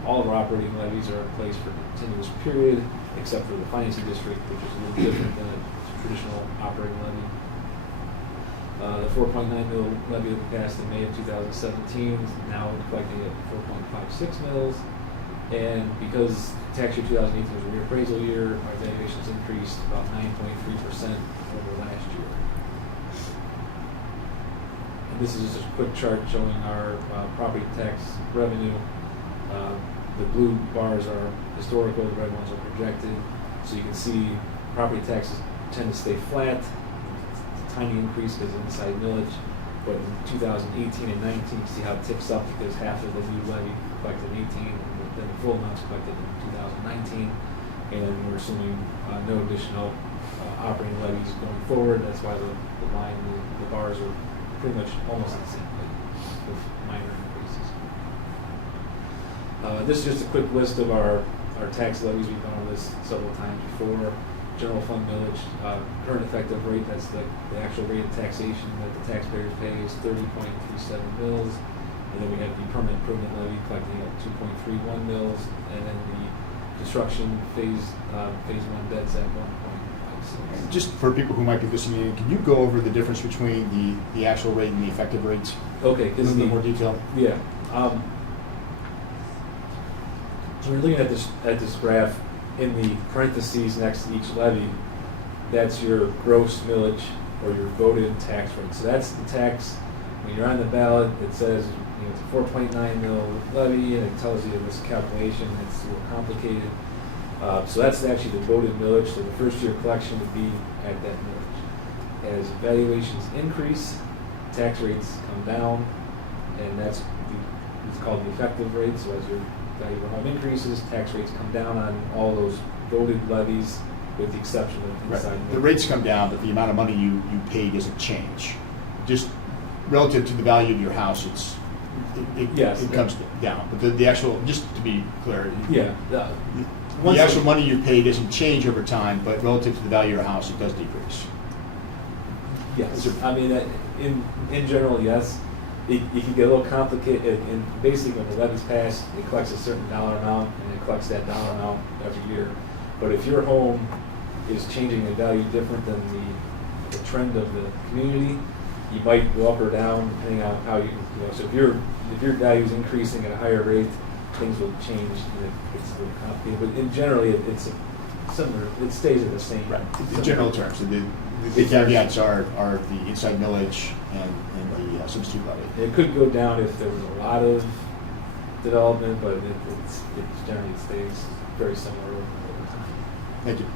All of our operating levies are in place for a continuous period, except for the financing district, which is a little different than a traditional operating levy. The $4.9 million levy that we passed in May of 2017 is now collecting at $4.56 million. And because tax year 2018 was a reappraisal year, our valuations increased about 9.3% over last year. And this is just a quick chart showing our property tax revenue. The blue bars are historical, the red ones are projected. So you can see property taxes tend to stay flat. It's a tiny increase because of inside millage. But in 2018 and 19, you see how it ticks up because half of the new levy collected in 18, and then the full amount's collected in 2019. And we're assuming no additional operating levies going forward. That's why the line, the bars are pretty much almost the same with minor increases. This is just a quick list of our tax levies. We've gone over this several times before. General fund millage, current effective rate, that's the actual rate of taxation that the taxpayers pay, is 30.37 mils. And then we have the permanent improvement levy collecting at 2.31 mils. And then the construction phase 1 debts at 1.56. Just for people who might be listening, can you go over the difference between the actual rate and the effective rates? Okay. In a little more detail. Yeah. So we're looking at this graph, in the parentheses next to each levy, that's your gross millage or your voted tax rate. So that's the tax, when you're on the ballot, it says, you know, it's a 4.9 mil levy, and it tells you this calculation, it's a little complicated. So that's actually the voted millage, so the first year collection would be at that millage. As valuations increase, tax rates come down, and it's called the effective rate. So as your value of your home increases, tax rates come down on all those voted levies, with the exception of Right. inside. The rates come down, but the amount of money you pay doesn't change. Just relative to the value of your house, Yes. it comes down. But the actual, just to be clear, Yeah. the actual money you pay doesn't change over time, but relative to the value of your house, it does decrease. Yes, I mean, in general, yes. It can get a little complicated, and basically when the levy's passed, it collects a certain dollar amount, and it collects that dollar amount every year. But if your home is changing in value different than the trend of the community, you might go up or down depending on how you know. So if your value is increasing at a higher rate, things will change, and it's a little complicated. But in generally, it's similar. It stays at the same. Right. In general terms, the caveats are the inside millage and the substitute levy. It could go down if there was a lot of development, but it generally stays very similar over time. Thank you.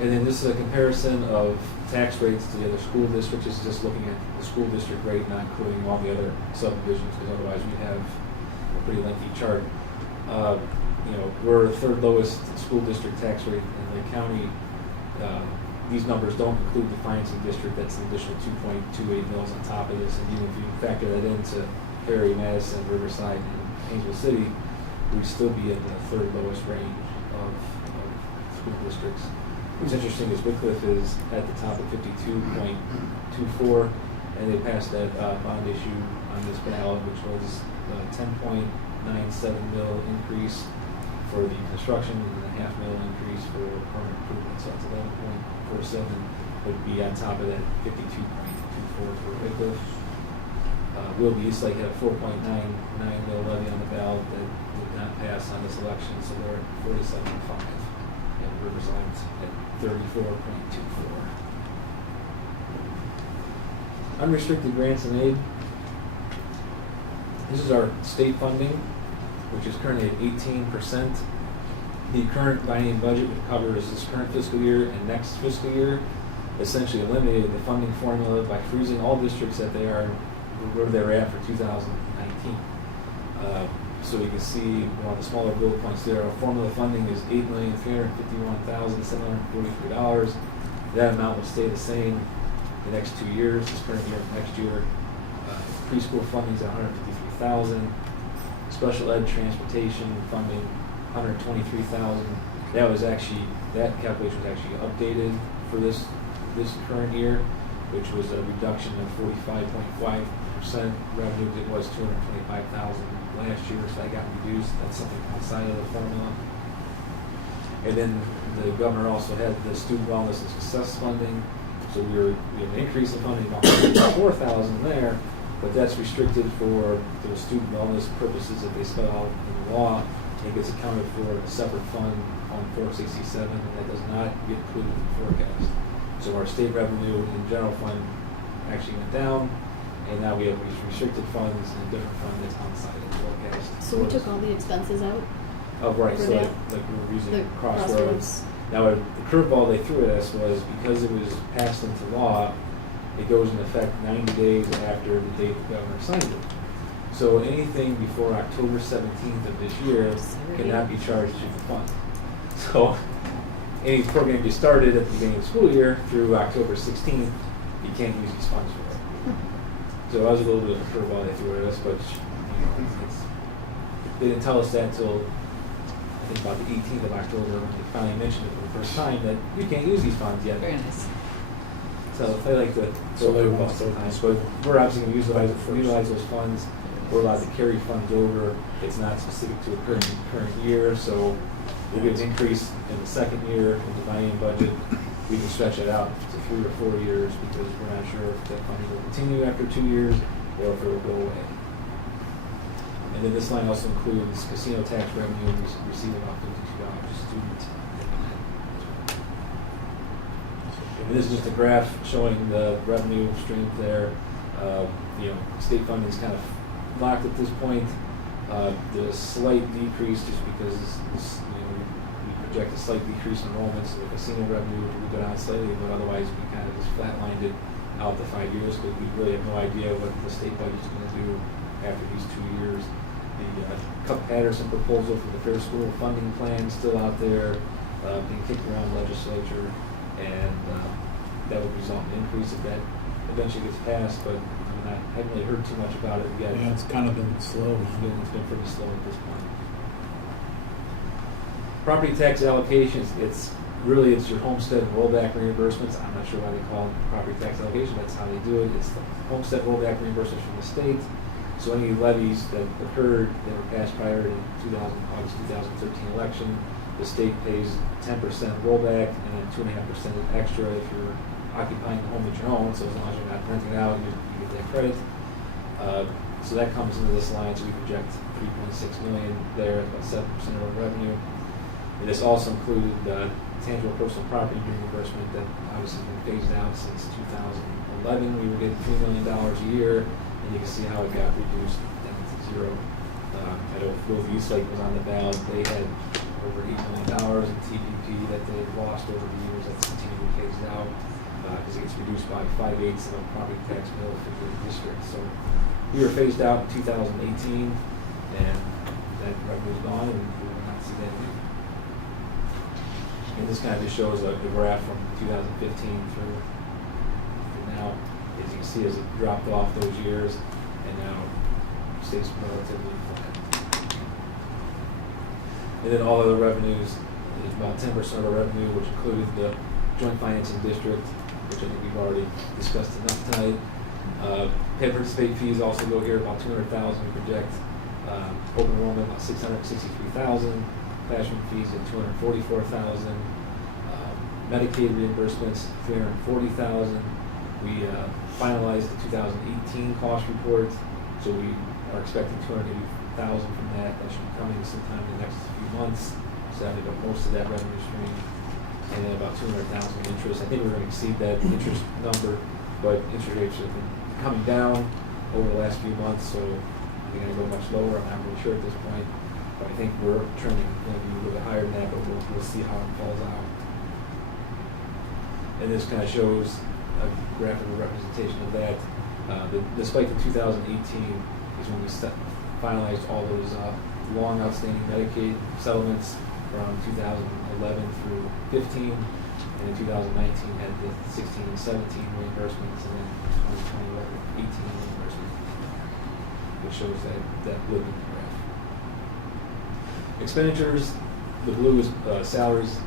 And then this is a comparison of tax rates to the other school districts. This is just looking at the school district rate, not including all the other subdivisions, because otherwise we'd have a pretty lengthy chart. You know, we're the third lowest school district tax rate in Lake County. These numbers don't include the financing district. That's an additional 2.28 mils on top of this. And even if you factor that into Perry, Madison, Riverside, and Haynesville City, we'd still be in the third lowest range of school districts. What's interesting is Wickliffe is at the top at 52.24, and they passed that bond issue on this ballot, which was a 10.97 mil increase for the construction and a half mil increase for permanent improvements. So it's 11.47 would be on top of that 52.24 for Wickliffe. Willoughby Eastlake had a 4.99 mil levy on the ballot that did not pass on this election, so they're at 47.5, and Riverside's at 34.24. Unrestricted grants and aid. This is our state funding, which is currently at 18%. The current biennium budget, which covers this current fiscal year and next fiscal year, essentially eliminated the funding formula by freezing all districts that they are where they're at for 2019. So you can see one of the smaller bullet points there. Our formula funding is $8,351,743. That amount will stay the same the next 2 years, this current year and next year. Preschool funding is $153,000. Special ed transportation funding, $123,000. That calculation was actually updated for this current year, which was a reduction of 45.5% revenue. It was $225,000 last year, so that got reduced. That's something outside of the formula. And then the governor also had the student wellness and success funding. So we have an increase in funding about $4,000 there, but that's restricted for the student wellness purposes that they spell out in the law. It gets accounted for in a separate fund on 467, and that does not get included in the forecast. So our state revenue in general fund actually went down, and now we have these restricted funds in a different fund that's outside of the forecast. So we took all the expenses out? Oh, right, for so that? like we were using The Crossroads. Now, the curveball they threw at us was because it was passed into law, it goes into effect 90 days after the date the governor signed it. So anything before October 17th of this year cannot be charged to the fund. So any program you started at the beginning of the school year through October 16th, you can't use these funds for it. So that was a little bit of a curveball they threw at us, but they didn't tell us that until I think about the 18th of October when they finally mentioned it for the first time that you can't use these funds yet. Very nice. So they like to So they want sometimes, but we're obviously going to utilize those funds. We're allowed to carry funds over. It's not specific to a current year, so we'll get an increase in the second year in the biennium budget. We can stretch it out to 3 or 4 years because we're not sure if that funding will continue after 2 years or if it will go away. And And then this line also includes casino tax revenue received about $52 a student. And this is just a graph showing the revenue streams there. State funding is kind of locked at this point. There's a slight decrease just because we project a slight decrease in enrollments. So the casino revenue will go down slightly, but otherwise we kind of just flatlined it out to 5 years because we really have no idea what the state budget is going to do after these 2 years. The Cup-Patterson proposal for the Fair School Funding Plan is still out there, being kicked around the legislature, and that would result in an increase if that eventually gets passed, but I haven't really heard too much about it yet. Yeah, it's kind of been slow. It's been pretty slow at this point. Property tax allocations, it's your homestead rollback reimbursements. I'm not sure why they call it property tax allocation, that's how they do it. It's the homestead rollback reimbursements from the state. So any levies that occurred that were passed prior to August 2013 election, the state pays 10% rollback and then 2.5% extra if you're occupying the home that you own. So as long as you're not renting out, you get that credit. So that comes into this line. So we project $3.6 million there, about 7% of our revenue. And this also included tangible personal property reimbursement that obviously has been phased out since 2011. We were getting $3 million a year. You can see how it got reduced down to zero. I know Grove East Lake was on the ballot. They had over $8 million in TPP that they had lost over the years. That's continually phased out because it gets reduced by 5/8 of a property tax bill for the district. So we were phased out in 2018, and that revenue is gone, and we will not see that again. And this kind of just shows a graph from 2015 through now. As you can see, as it dropped off those years, and now stays relatively flat. And then all other revenues is about 10% of the revenue, which included the joint financing district, which I think we've already discussed enough tonight. Pay participate fees also go here, about $200,000 we project. Open enrollment about $663,000. Classroom fees at $244,000. Medicaid reimbursements $340,000. We finalized the 2018 cost report, so we are expecting $280,000 from that. That should be coming sometime in the next few months. So that about most of that revenue stream, and then about $200,000 in interest. I think we're going to exceed that interest number, but interest rates have been coming down over the last few months, so they're going to go much lower. I'm not really sure at this point, but I think we're trending going to be a little bit higher than that, but we'll see how it falls out. And this kind of shows a graphical representation of that. The spike in 2018 is when we finalized all those long outstanding Medicaid settlements from 2011 through 15, and in 2019 had the 16 and 17 reimbursements, and then 2020 18 reimbursement, which shows that blue in the graph. Expenditures, the blue is salaries,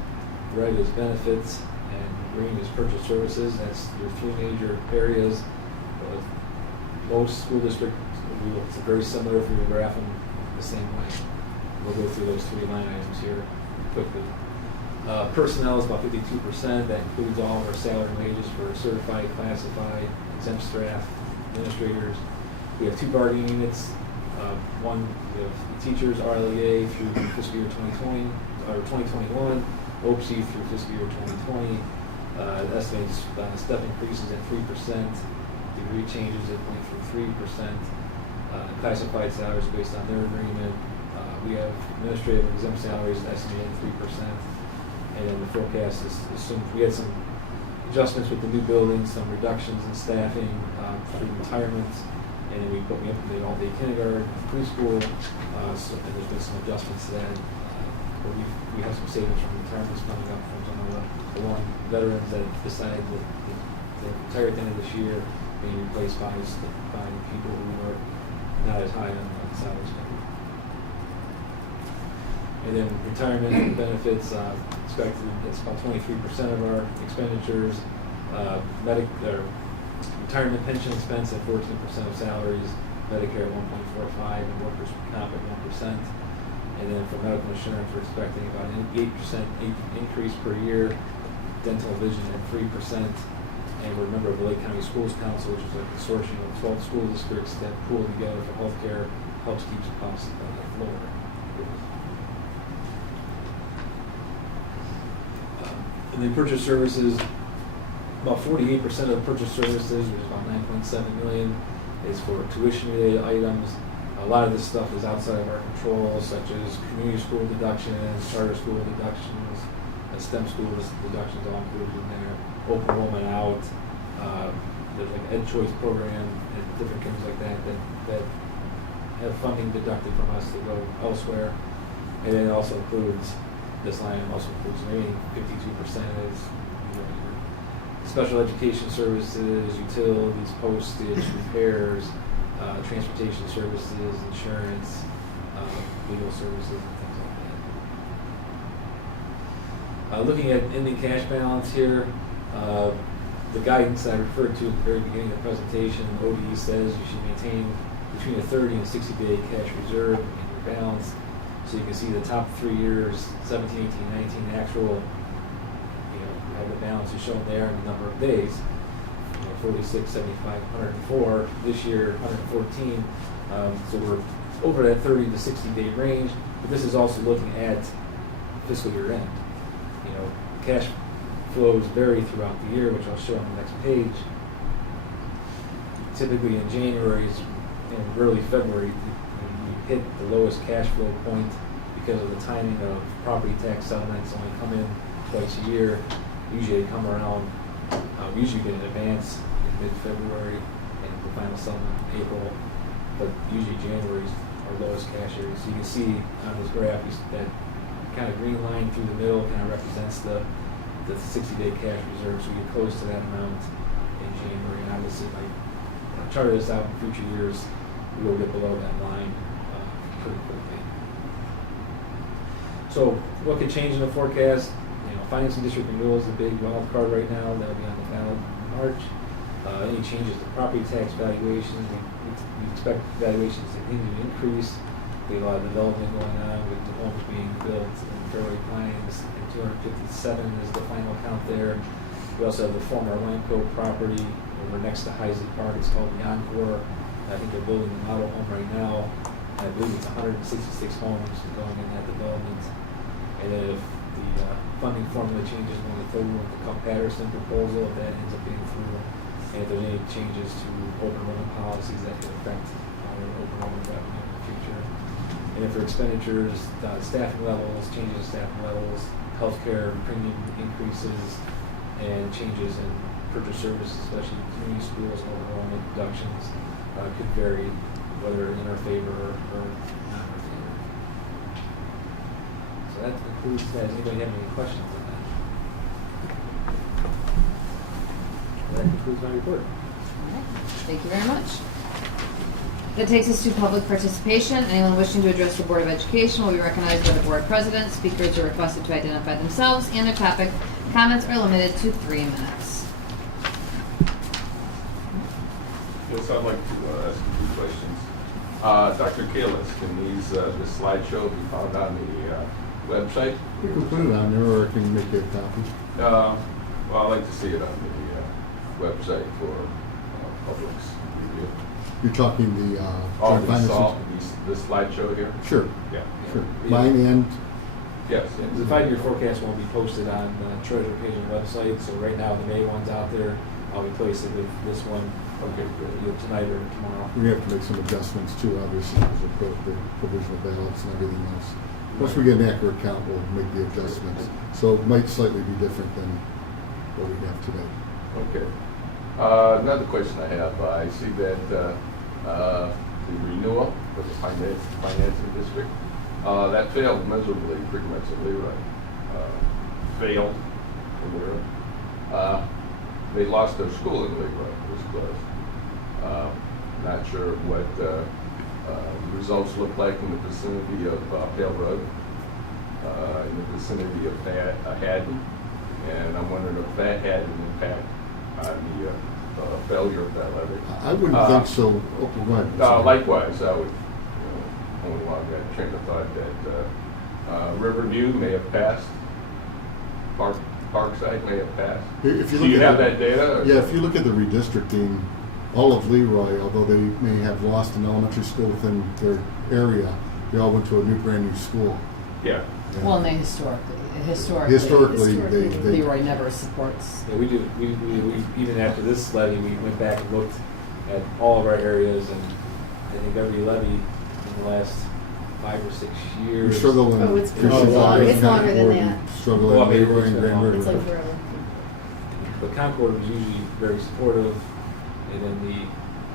red is benefits, and green is purchase services. That's your three major areas. Most school districts, it's very similar if we were graphing the same way. We'll go through those three line items here quickly. Personnel is about 52%. That includes all of our salary and wages for certified, classified, exempt staff, administrators. We have two bargaining units. One, we have teachers, RLEA through fiscal year 2020 or 2021, OPSI through fiscal year 2020. Estimates step increases at 3%, degree changes at 0.33%, classified salaries based on their agreement. We have administrative and exempt salaries estimated at 3%, and then the forecast is assumed we had some adjustments with the new building, some reductions in staffing through retirements, and then we implemented all-day kindergarten, preschool, and there's been some adjustments to that. We have some savings from retirements coming up from some of the long veterans that decided that they retire at the end of this year, being replaced by people who are not as high on the salary scale. And then retirement benefits expected, it's about 23% of our expenditures. Retirement pension expense at 14% of salaries, Medicare at 1.45%, and workers' comp at 1%. And then for medical insurance, we're expecting about an 8% increase per year, dental vision at 3%. And we're a member of the Lake County Schools Council, which is a consortium of 12 school districts that pool together for healthcare helps keep the costs lower. And then purchase services, about 48% of purchase services, which is about 9.7 million, is for tuition-related items. A lot of this stuff is outside of our control, such as community school deductions, charter school deductions, STEM school deductions all included in there, open enrollment out, there's like Ed Choice program and different things like that have funding deducted from us to go elsewhere. And then it also includes, this line also includes remaining 52% is your special education services, utilities, postage, repairs, transportation services, insurance, legal services, and things like that. Looking at ending cash balance here, the guidance I referred to at the very beginning of the presentation, ODE says you should maintain between a 30 and 60 day cash reserve in your balance. So you can see the top 3 years, 17, 18, 19, actual, have the balance is shown there in the number of days. 46, 75, 104. This year, 114. So we're over that 30 to 60 day range. But this is also looking at fiscal year end. Cash flows vary throughout the year, which I'll show on the next page. Typically in January and early February, you hit the lowest cash flow point because of the timing of property tax settlements only come in twice a year. Usually they come around, usually get in advance in mid-February and the final settlement in April, but usually January is our lowest cash area. So you can see on this graph that kind of green line through the middle kind of represents the 60-day cash reserve, so we get close to that amount in January. And obviously, if I chart this out in future years, we will get below that line pretty quickly. So, what could change in the forecast? Financing district renewal is the big wild card right now. That'll be on the ballot in March. Any changes to property tax valuations, we expect valuations to continue to increase. We have a lot of development going on with the homes being built in Fairway Pines, and 257 is the final count there. We also have the former Lamco property over next to Heisley Park. It's called the Encore. I think they're building the model home right now. I believe it's 166 homes going in that development. And then if the funding formula changes going forward with the Cup-Patterson proposal, if that ends up being through, and if there's any changes to open enrollment policies that could affect our open enrollment revenue in the future. And if for expenditures, staffing levels, changes in staffing levels, healthcare premium increases, and changes in purchase services, especially community schools, open enrollment deductions, could vary whether in our favor or not in our favor. So that concludes that. Does anybody have any questions on that? That concludes my report. Thank you very much. That takes us to public participation. Anyone wishing to address the Board of Education will be recognized by the Board President. Speakers are requested to identify themselves and their topic. Comments are limited to 3 minutes. Yes, I'd like to ask a few questions. Dr. Kalis, can this slideshow be found on the website? You can put it on there, or I can make you a copy. Well, I'd like to see it on the website for public's review. You're talking the Oh, joint the slideshow here? Sure. Yeah. Sure. Yeah. Mine and Yes. The 5-year forecast won't be posted on the Treasurer page on the website, so right now the May one's out there. I'll replace it with this one either tonight or tomorrow. we have to make some adjustments too, obviously, because of the provisional ballots and everything else. Once we get an accurate count, we'll make the adjustments. So it might slightly be different than what we have today. Okay. Another question I have, I see that the renewal for the financing district, that failed miserably, pretty much at Leroy. Failed in Leroy. They lost their school in Leroy, it was closed. Not sure what results look like in the vicinity of Pale Road, in the vicinity of Haddon, and I'm wondering if that had an impact on the failure of that levy. I wouldn't think so. Oh, go ahead. Likewise, I would, going along that train of thought that Riverview may have passed, Parkside may have passed. If you Do look you at have that data? Or? Yeah, if you look at the redistricting all of Leroy, although they may have lost an elementary school within their area, they all went to a brand new school. Yeah. And Well, and they historically, Historically, they Leroy never supports. Yeah, we even after this levy, we went back and looked at all of our areas, and I think every levy in the last 5 or 6 we years. struggle in Oh, it's Precinct longer. Five, It's longer than Concord, that. and struggle Well, in maybe Leroy it's and been Grand longer. River. It's like forever. But Concord was usually very supportive, and then the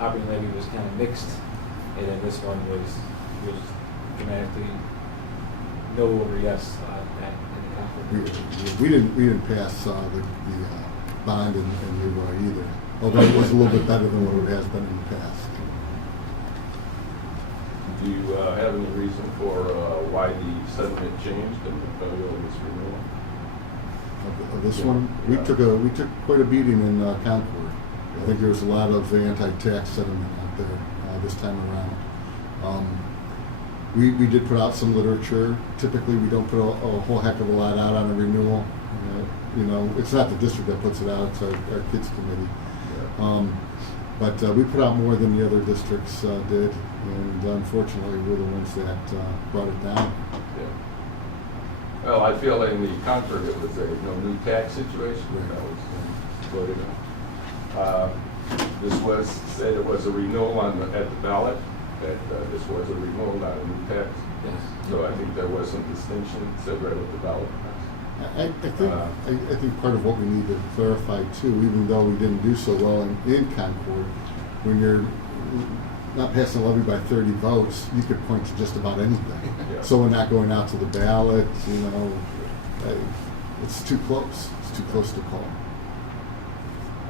operating levy was kind of mixed, and then this one was dramatically no over yes in the Concord. We didn't pass the bond in Leroy either, although it was a little bit better than what it has been in the past. Do you have any reason for why the sentiment changed in the federal this renewal? Of this one, we took quite a beating in Concord. I think there was a lot of anti-tax sentiment out there this time around. We did put out some literature. Typically, we don't put a whole heck of a lot out on a renewal. You know, it's not the district that puts it out; it's our kids committee. But we put out more than the other districts did, and unfortunately, we're the ones that brought it down. Yeah. Well, I feel in the Concord it was a new tax situation that was voted on. This was said it was a renewal at the ballot. That this was a renewal, not a new tax. Yes. So I think there was some distinction said right at the ballot. I think part of what we need to clarify too, even though we didn't do so well in Concord, when you're not passing a levy by 30 votes, you could point to just about anything. Yeah. So we're not going out to the ballot, you know, it's too close. It's too close to call.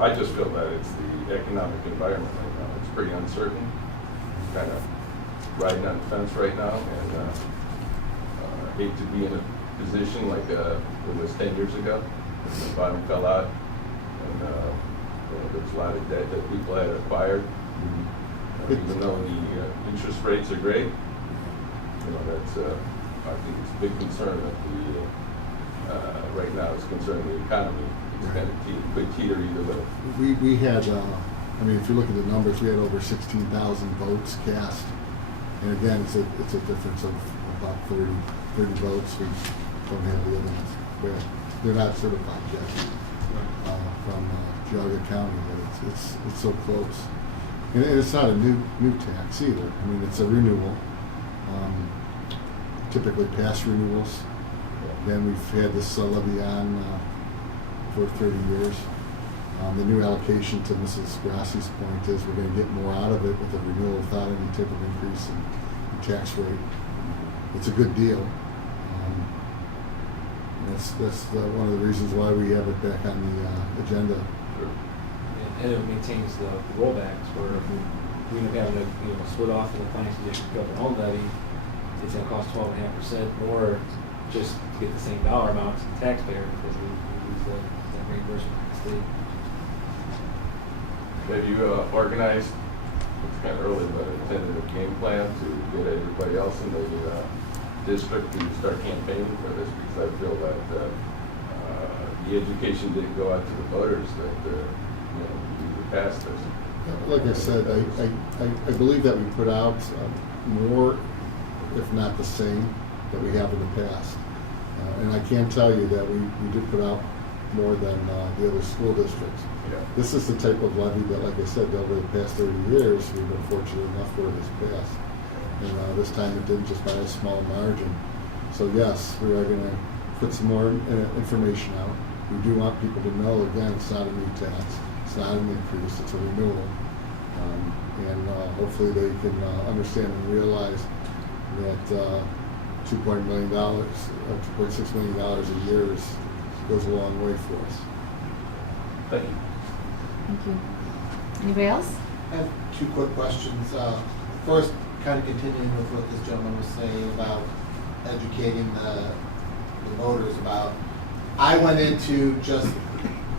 I just feel that it's the economic environment right now. It's pretty uncertain. Kind of riding on the fence right now, and hate to be in a position like it was 10 years ago. The bottom fell out, and there's a lot of debt that people had acquired. Even though the interest rates are great, you know, that's I think it's a big concern that the right now is concerning the economy. It's kind of could teeter either way. We had, I mean, if you look at the numbers, we had over 16,000 votes cast. And again, it's a difference of about 30 votes. We don't have the other ones. They're not certified yet from Geauga County, but it's so close. And it's not a new tax either. I mean, it's a renewal. Typically past renewals. Then we've had this levy on for 30 years. The new allocation, to Mrs. Grassi's point, is we're going to get more out of it with a renewal without any type of increase in tax rate. It's a good deal. That's one of the reasons why we have it back on the agenda. Sure. And it maintains the rollbacks where we end up having to split off the finance district government owned levy. It's going to cost 12.5% more just to get the same dollar amount to the taxpayer because we lose the reimbursement from the state. Have you organized, it's kind of early, but a tentative game plan to get everybody else in the district to start campaigning for this? Because I feel that the education didn't go out to the voters that we would pass this. Like I said, I believe that we put out more, if not the same, that we have in the past. And I can tell you that we did put out more than the other school districts. Yeah. This is the type of levy that, like I said, over the past 30 years, we've been fortunate enough where it has passed. And this time it did just by a small margin. So yes, we are going to put some more information out. We do want people to know, again, it's not a new tax. It's not an increase, it's a renewal. And hopefully they can understand and realize that $2.6 million a year goes a long way for us. Thank you. Thank you. Anybody else? I have two quick questions. First, kind of continuing with what this gentleman was saying about educating the voters about. I went into just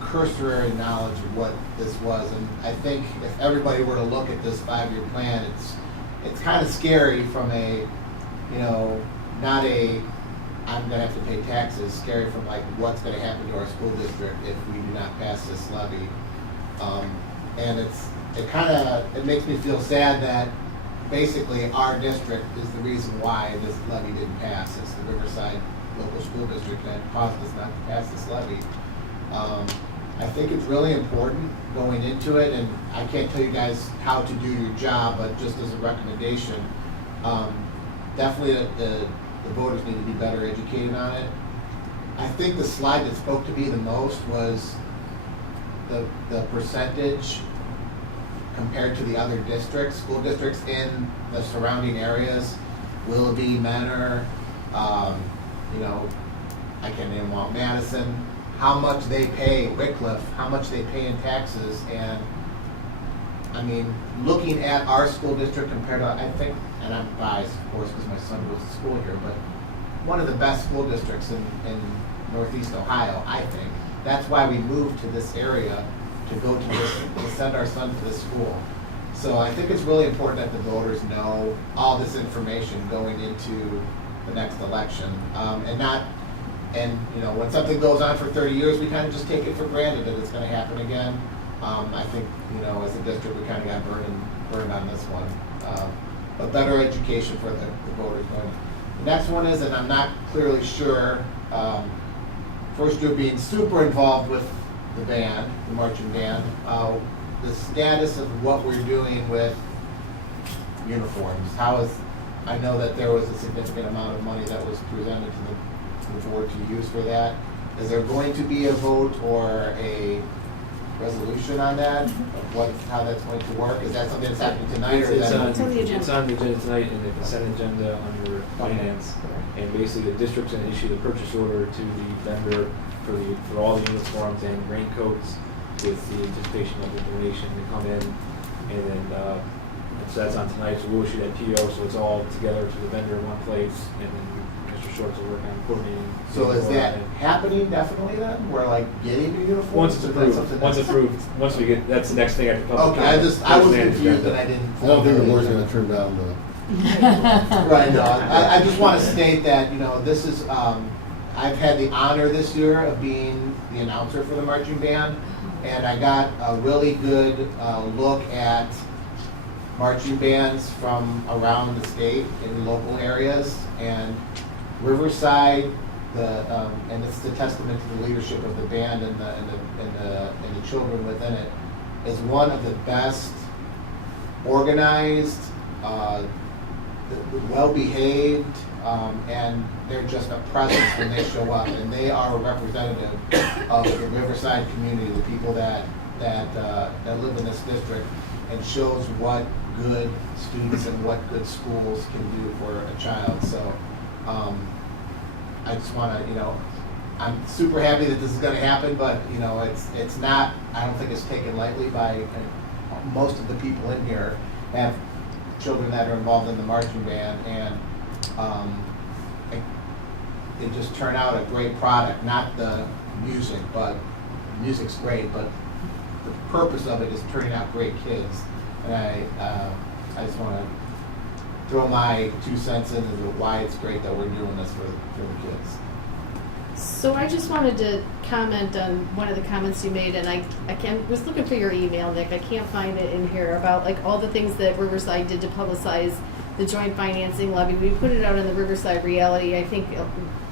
cursory knowledge of what this was, and I think if everybody were to look at this 5-year plan, it's kind of scary from a, not a I'm going to have to pay taxes, scary from like what's going to happen to our school district if we do not pass this levy. And it makes me feel sad that basically our district is the reason why this levy didn't pass. It's the Riverside local school district that caused us not to pass this levy. I think it's really important going into it, and I can't tell you guys how to do your job, but just as a recommendation, definitely the voters need to be better educated on it. I think the slide that spoke to me the most was the percentage compared to the other districts, school districts in the surrounding areas, Willoughby, Menor, I can't name them all, Madison, how much they pay, Wickliffe, how much they pay in taxes, and I mean, looking at our school district compared to, I think, and I'm biased, of course, because my son goes to school here, but one of the best school districts in Northeast Ohio, I think. That's why we moved to this area to go to this, to send our son to this school. So I think it's really important that the voters know all this information going into the next election, when something goes on for 30 years, we kind of just take it for granted that it's going to happen again. I think, as a district, we kind of got burned on this one. But better education for the voters going. The next one is, and I'm not clearly sure, first year being super involved with the band, the marching band, the status of what we're doing with uniforms. I know that there was a significant amount of money that was presented to the board to use for that. Is there going to be a vote or a resolution on that, of how that's going to work? Is that something that's happening tonight? It's on the agenda. It's on the agenda tonight in the consent agenda under finance. And basically the district's gonna issue the purchase order to the vendor for all the uniforms and raincoats with the anticipation of the donation to come in. And then, so that's on tonight, so we'll issue that PO, so it's all together to the vendor in one place, and then Mr. Schwartz will work on coordinating. So is that happening definitely then? We're like getting the uniforms? Once it's approved, once we get, that's the next thing after public Okay, comment. I was confused and I didn't. I don't think the board's gonna turn down the. Right, no, I just want to state that, this is, I've had the honor this year of being the announcer for the marching band, and I got a really good look at marching bands from around the state in local areas, and Riverside, and it's a testament to the leadership of the band and the children within it, is one of the best organized, well-behaved, and they're just a presence when they show up, and they are a representative of the Riverside community, the people that live in this district, and shows what good students and what good schools can do for a child. So I just want to, I'm super happy that this is going to happen, but it's not. I don't think it's taken lightly by most of the people in here have children that are involved in the marching band, and it just turned out a great product. Not the music, but music's great, but the purpose of it is turning out great kids. And I just want to throw my 2 cents into why it's great that we're doing this for the kids. So I just wanted to comment on one of the comments you made, and I was looking for your email, Nick. I can't find it in here about like all the things that Riverside did to publicize the joint financing levy. We put it out in the Riverside Reality, I think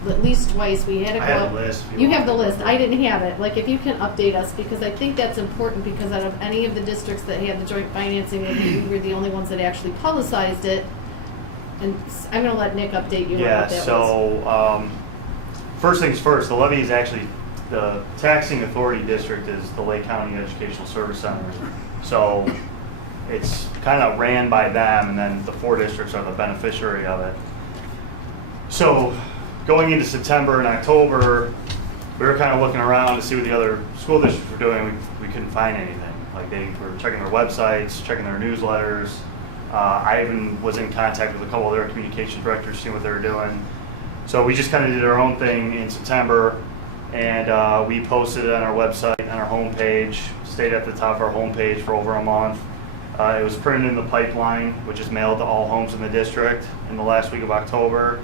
at least twice. We had it go I have up. the list. You have the list. I didn't have it. Like if you can update us, because I think that's important, because out of any of the districts that had the joint financing levy, we were the only ones that actually publicized it. And I'm going to let Nick update you on what that was. So first things first, the levy is actually, the taxing authority district is the Lake County Educational Service Center. So it's kind of ran by them, and then the 4 districts are the beneficiary of it. So going into September and October, we were kind of looking around to see what the other school districts were doing. We couldn't find anything. Like they were checking their websites, checking their newsletters. I even was in contact with a couple of their communication directors, seeing what they were doing. So we just kind of did our own thing in September, and we posted it on our website, on our homepage, stayed at the top of our homepage for over a month. It was printed in the pipeline, which is mailed to all homes in the district in the last week of October.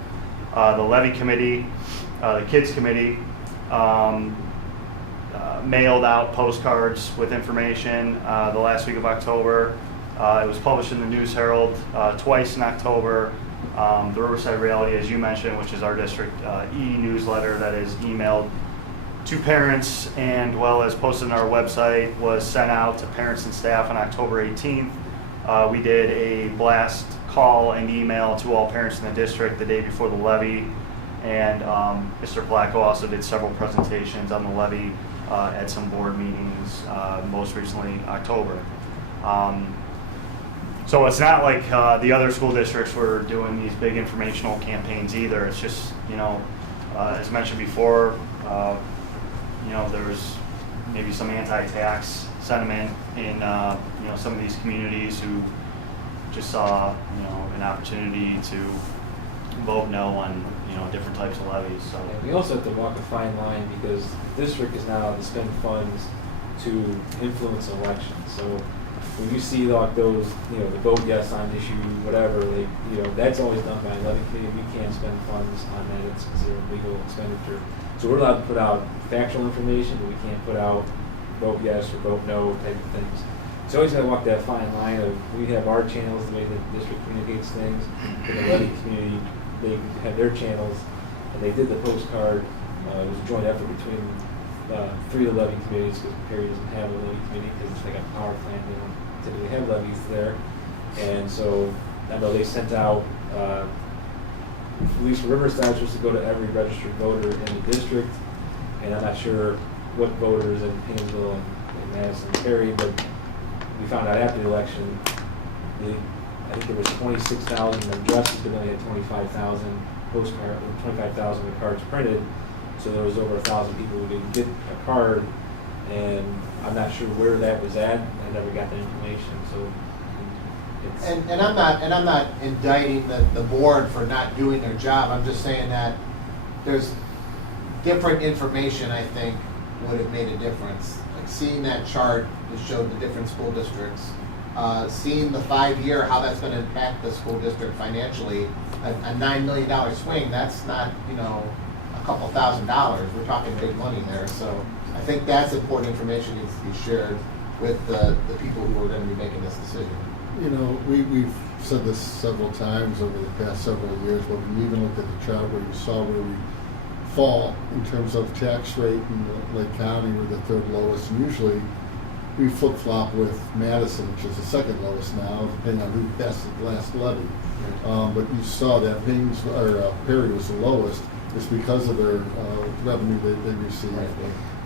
The levy committee, the kids committee, mailed out postcards with information the last week of October. It was published in the News Herald twice in October. The Riverside Reality, as you mentioned, which is our district e-newsletter that is emailed to parents and well as posted on our website, was sent out to parents and staff on October 18th. We did a blast call and email to all parents in the district the day before the levy, and Mr. Blacko also did several presentations on the levy at some board meetings, most recently October. So it's not like the other school districts were doing these big informational campaigns either. It's just, as mentioned before, there was maybe some anti-tax sentiment in, some of these communities who just saw, an opportunity to vote no on, different types of levies. So And we also have to walk a fine line because the district is now to spend funds to influence elections. So when you see like those, the vote yes on issue, whatever, that's always done by a levy committee. We can't spend funds on that. It's considered legal expenditure. So we're allowed to put out factual information, but we can't put out vote yes or vote no type of things. So always got to walk that fine line of we have our channels, the way the district communicates things. In the levy community, they have their channels, and they did the postcard. It was a joint effort between 3 of the levy committees because Perry doesn't have a levy committee because it's like a power plant. They don't typically have levies there. And so I know they sent out, at least Riverside was supposed to go to every registered voter in the district. And I'm not sure what voters in Painesville and Madison and Perry, but we found out after the election, I think there was 26,000 addresses, but only had 25,000 postcards, 25,000 cards printed. So there was over 1,000 people who didn't get a card, and I'm not sure where that was at. I never got the information, so. It's And I'm not indicting the board for not doing their job. I'm just saying that there's different information, I think, would have made a difference. Like seeing that chart that showed the different school districts, seeing the 5-year, how that's going to impact the school district financially, a $9 million swing, that's not, a couple $1,000s. We're talking big money there. So I think that's important information needs to be shared with the people who are going to be making this decision. We've said this several times over the past several years, but we even looked at the chart where you saw where we fall in terms of tax rate in Lake County. We're the 3rd lowest, and usually we flip-flop with Madison, which is the 2nd lowest now, depending on who passed the last levy. But you saw that Perry was the lowest. It's because of their revenue that they received. Right.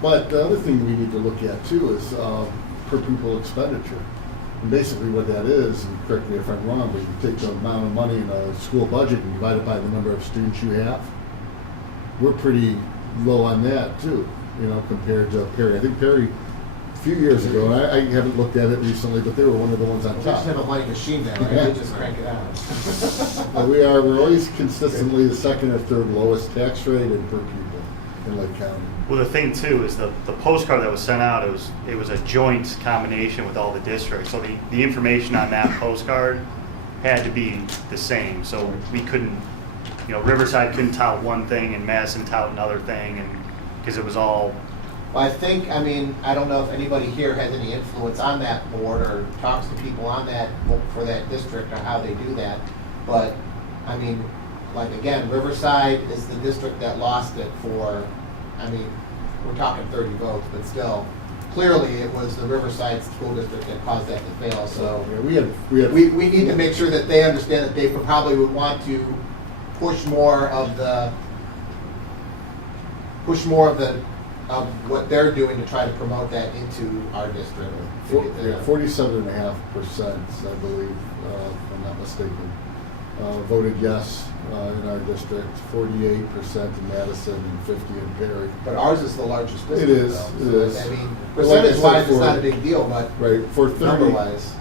But the other thing we need to look at too is per pupil expenditure. And basically what that is, and correct me if I'm wrong, but you take the amount of money in a school budget and divide it by the number of students you have. We're pretty low on that too, compared to Perry. I think Perry, a few years ago, and I haven't looked at it recently, but they were one of the ones on top. We just have a money machine now, right? They just crank it out. But we're always consistently the 2nd or 3rd lowest tax rate and per pupil in Lake County. Well, the thing too is the postcard that was sent out, it was a joint combination with all the districts. So the information on that postcard had to be the same. So we couldn't, Riverside couldn't tout one thing and Madison tout another thing, and because it was all. Well, I don't know if anybody here has any influence on that board or talks to people on that for that district or how they do that. But again, Riverside is the district that lost it for. We're talking 30 votes, but still, clearly it was the Riverside School District that caused that to fail. So yeah, we need to make sure that they understand that they probably would want to push more of what they're doing to try to promote that into our district. 47.5%, I believe, if I'm not mistaken, voted yes in our district. 48% in Madison and 50% in Perry. But ours is the largest district. It is. Though. It is. Percentage-wise, it's not a big deal, but right for 30, number-wise.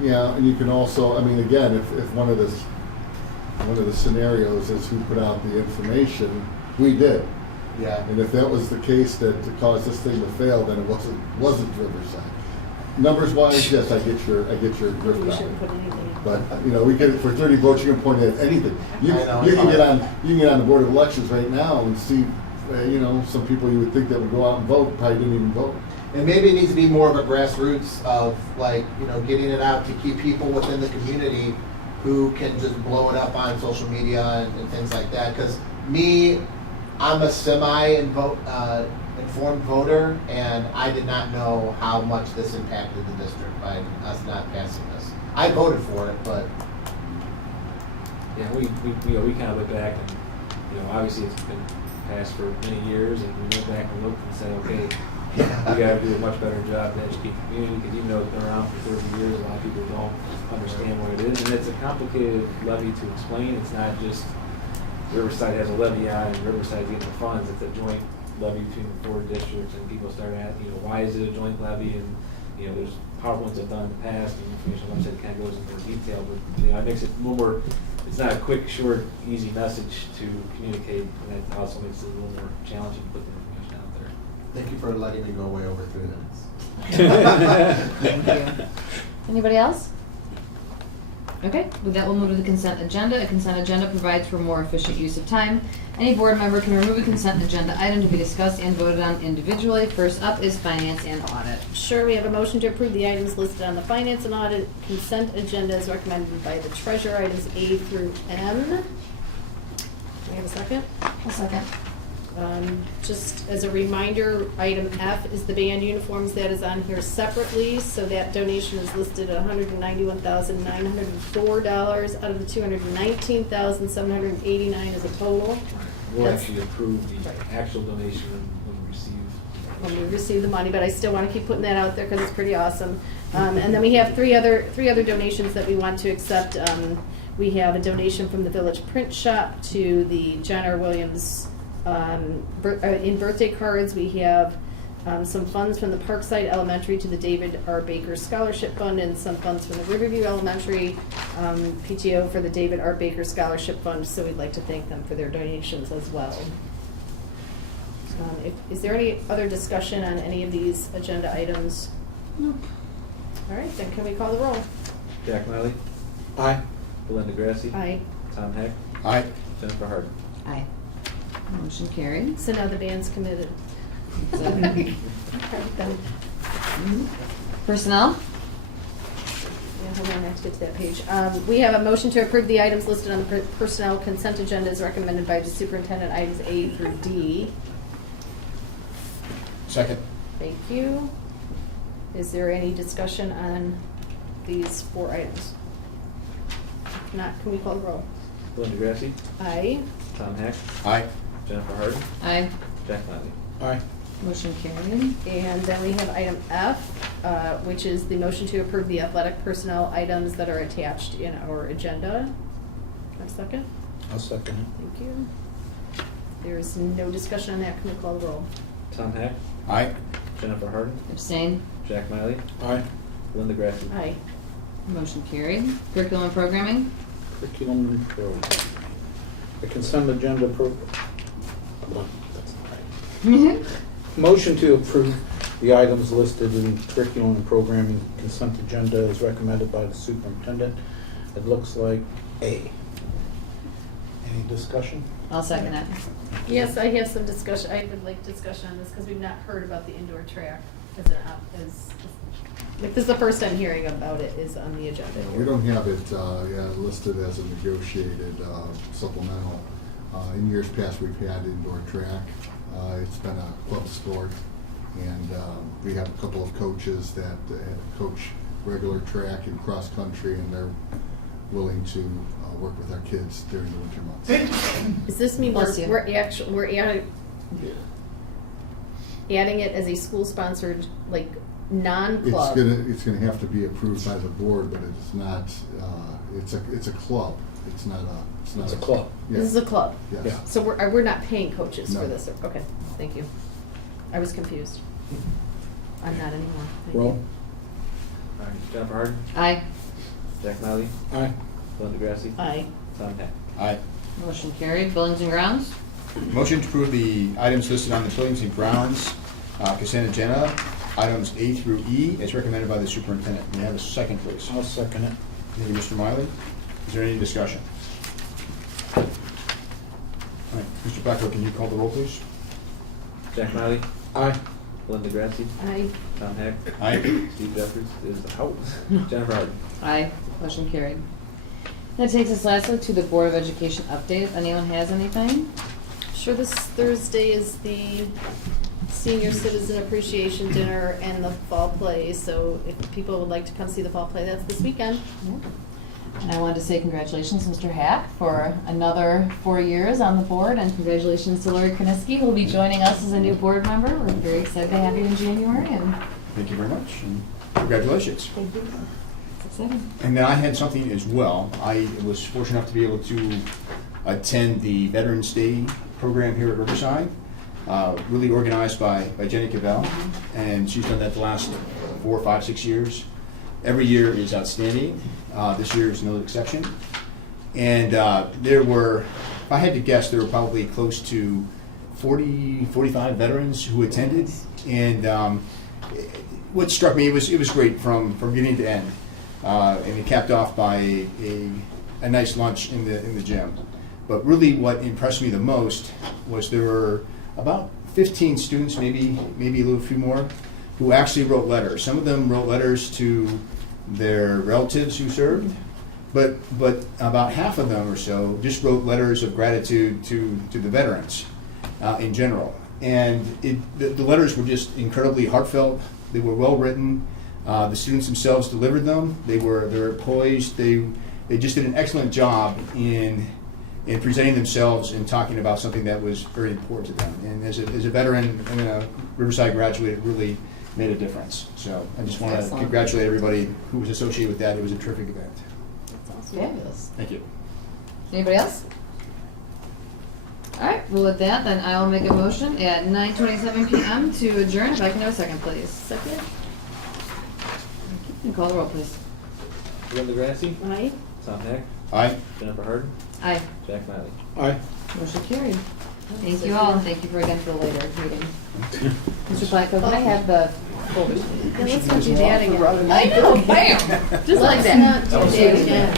Yeah, and you can also, again, if one of the scenarios is who put out the information, we did. Yeah. And if that was the case that caused this thing to fail, then it wasn't Riverside. Numbers wise, yes, I get your drift We on shouldn't it. put anything. But we get for 30 votes, you can point at anything. You can get on the Board of Elections right now and see some people you would think that would go out and vote probably didn't even vote. And maybe it needs to be more of a grassroots of like, getting it out to keep people within the community who can just blow it up on social media and things like that. Because I'm a semi-informed voter, and I did not know how much this impacted the district by us not passing this. I voted for it, but Yeah, we kind of look back and, obviously it's been passed for many years, and we went back and looked and said, okay, we gotta do a much better job to educate the community, because even though it's been around for 30 years, a lot of people don't understand what it is, and it's a complicated levy to explain. It's not just Riverside has a levy on and Riverside's getting the funds. It's a joint levy between the 4 districts, and people start asking, why is it a joint levy? And there's PowerPoints I've done in the past, and information website kind of goes into more detail, but it makes it a little more. It's not a quick, short, easy message to communicate, and it also makes it a little more challenging to put the information out there. thank you for letting me go way over 3 minutes. Thank you. Anybody else? Okay, with that, we'll move to the consent agenda. A consent agenda provides for more efficient use of time. Any board member can remove a consent agenda item to be discussed and voted on individually. First up is finance and audit. Sure, we have a motion to approve the items listed on the finance and audit consent agenda as recommended by the treasurer, items A through M. Do we have a second? A second. Just as a reminder, item F is the band uniforms. That is on here separately, so that donation is listed at $191,904 out of the $219,789 as a total. We'll That's- actually approve the Right. actual donation when we receive the money, but I still want to keep putting that out there because it's pretty awesome. And then we have three other donations that we want to accept. We have a donation from the Village Print Shop to the John R. Williams in birthday cards. We have some funds from the Parkside Elementary to the David R. Baker Scholarship Fund, and some funds from the Riverview Elementary PTO for the David R. Baker Scholarship Fund. So we'd like to thank them for their donations as well. Is there any other discussion on any of these agenda items? Nope. All right, then can we call the roll? Jack Miley, Aye. Belinda Grassi, Aye. Tom Heck, Aye. Jennifer Harden. Aye. Motion carried. So now the band's committed. Mhm. Personnel? Yeah, hold on, I have to get to that page. We have a motion to approve the items listed on the personnel consent agenda as recommended by the superintendent, items A through D. Second. Thank you. Is there any discussion on these 4 items? If not, can we call the roll? Belinda Grassi, Aye. Tom Heck, Aye. Jennifer Harden, Aye. Jack Miley. Aye. Motion carried. And then we have item F, which is the motion to approve the athletic personnel items that are attached in our agenda. Have a second? I'll second it. Thank you. There is no discussion on that. Can we call the roll? Tom Heck, Aye. Jennifer Harden, Abstain. Jack Miley, Aye. Belinda Grassi. Aye. Motion carried. Curriculum and programming? Curriculum and program. The consent agenda that's right. Motion to approve the items listed in curriculum and programming consent agenda is recommended by the superintendent. It looks like A. Any discussion? I'll second that. Yes, I have some discussion. I would like discussion on this because we've not heard about the indoor track as like this is the first time hearing about it is on the agenda. We don't have it listed as a negotiated supplemental. In years past, we've had indoor track. It's been a club sport, and we have a couple of coaches that coach regular track and cross country, and they're willing to work with our kids during the winter months. Does this mean Bless you. we're adding it as a school-sponsored, like, non-club? It's gonna have to be approved by the board, but it's not. It's a club. It's not a. It's a club. Yeah. This is a club? Yes. Yeah. So we're not paying coaches for No. this? Okay, thank you. I was confused. I'm not anymore. Thank Roll. you. All right, Jennifer Harden, Aye. Jack Miley, Aye. Belinda Grassi, Aye. Tom Heck. Aye. Motion carried. Buildings and grounds? Motion to approve the items listed on the buildings and grounds consent agenda, items A through E, as recommended by the superintendent. May I have a second, please? I'll second it. Thank you, Mr. Miley. Is there any discussion? All right, Mr. Becker, can you call the roll, please? Jack Miley, Aye. Linda Grassi, Aye. Tom Heck, Aye. Steve Jeffers is out. Jennifer Harden. Aye. Motion carried. That takes us lastly to the Board of Education update. If anyone has anything? Sure, this Thursday is the Senior Citizen Appreciation Dinner and the Fall Play, so if people would like to come see the Fall Play, that's this weekend. And I wanted to say congratulations, Mr. Hack, for another 4 years on the board, and congratulations to Lori Krasinski, who will be joining us as a new board member. We're very excited to have you in January, and Thank you very much, and congratulations. thank you. It's exciting. And then I had something as well. I was fortunate enough to be able to attend the Veterans Day program here at Riverside, really organized by Jenny Cavell, and she's done that the last 4, 5, 6 years. Every year is outstanding. This year is no exception. And there were, if I had to guess, there were probably close to 40, 45 veterans who attended. And what struck me, it was great from beginning to end. And it capped off by a nice lunch in the gym. But really what impressed me the most was there were about 15 students, maybe a little few more, who actually wrote letters. Some of them wrote letters to their relatives who served, but about half of them or so just wrote letters of gratitude to the veterans in general. And the letters were just incredibly heartfelt. They were well written. The students themselves delivered them. They were poised. They just did an excellent job in presenting themselves and talking about something that was very important to them. And as a veteran and a Riverside graduate, it really made a difference. So I just want to Excellent. congratulate everybody who was associated with that. It was a terrific event. Fabulous. Thank you. Anybody else? All right, well with that, then I will make a motion at 9:27 PM to adjourn. If I can have a second, please. Second? And call the roll, please. Linda Grassi, Aye. Tom Heck, Aye. Jennifer Harden, Aye. Jack Miley. Aye. Motion carried. Thank you all, and thank you for again for the later meeting. Mr. Blanco, can I have the folders? Yeah, let's not do that again. I know, bam! Just like Let's that. not do that again.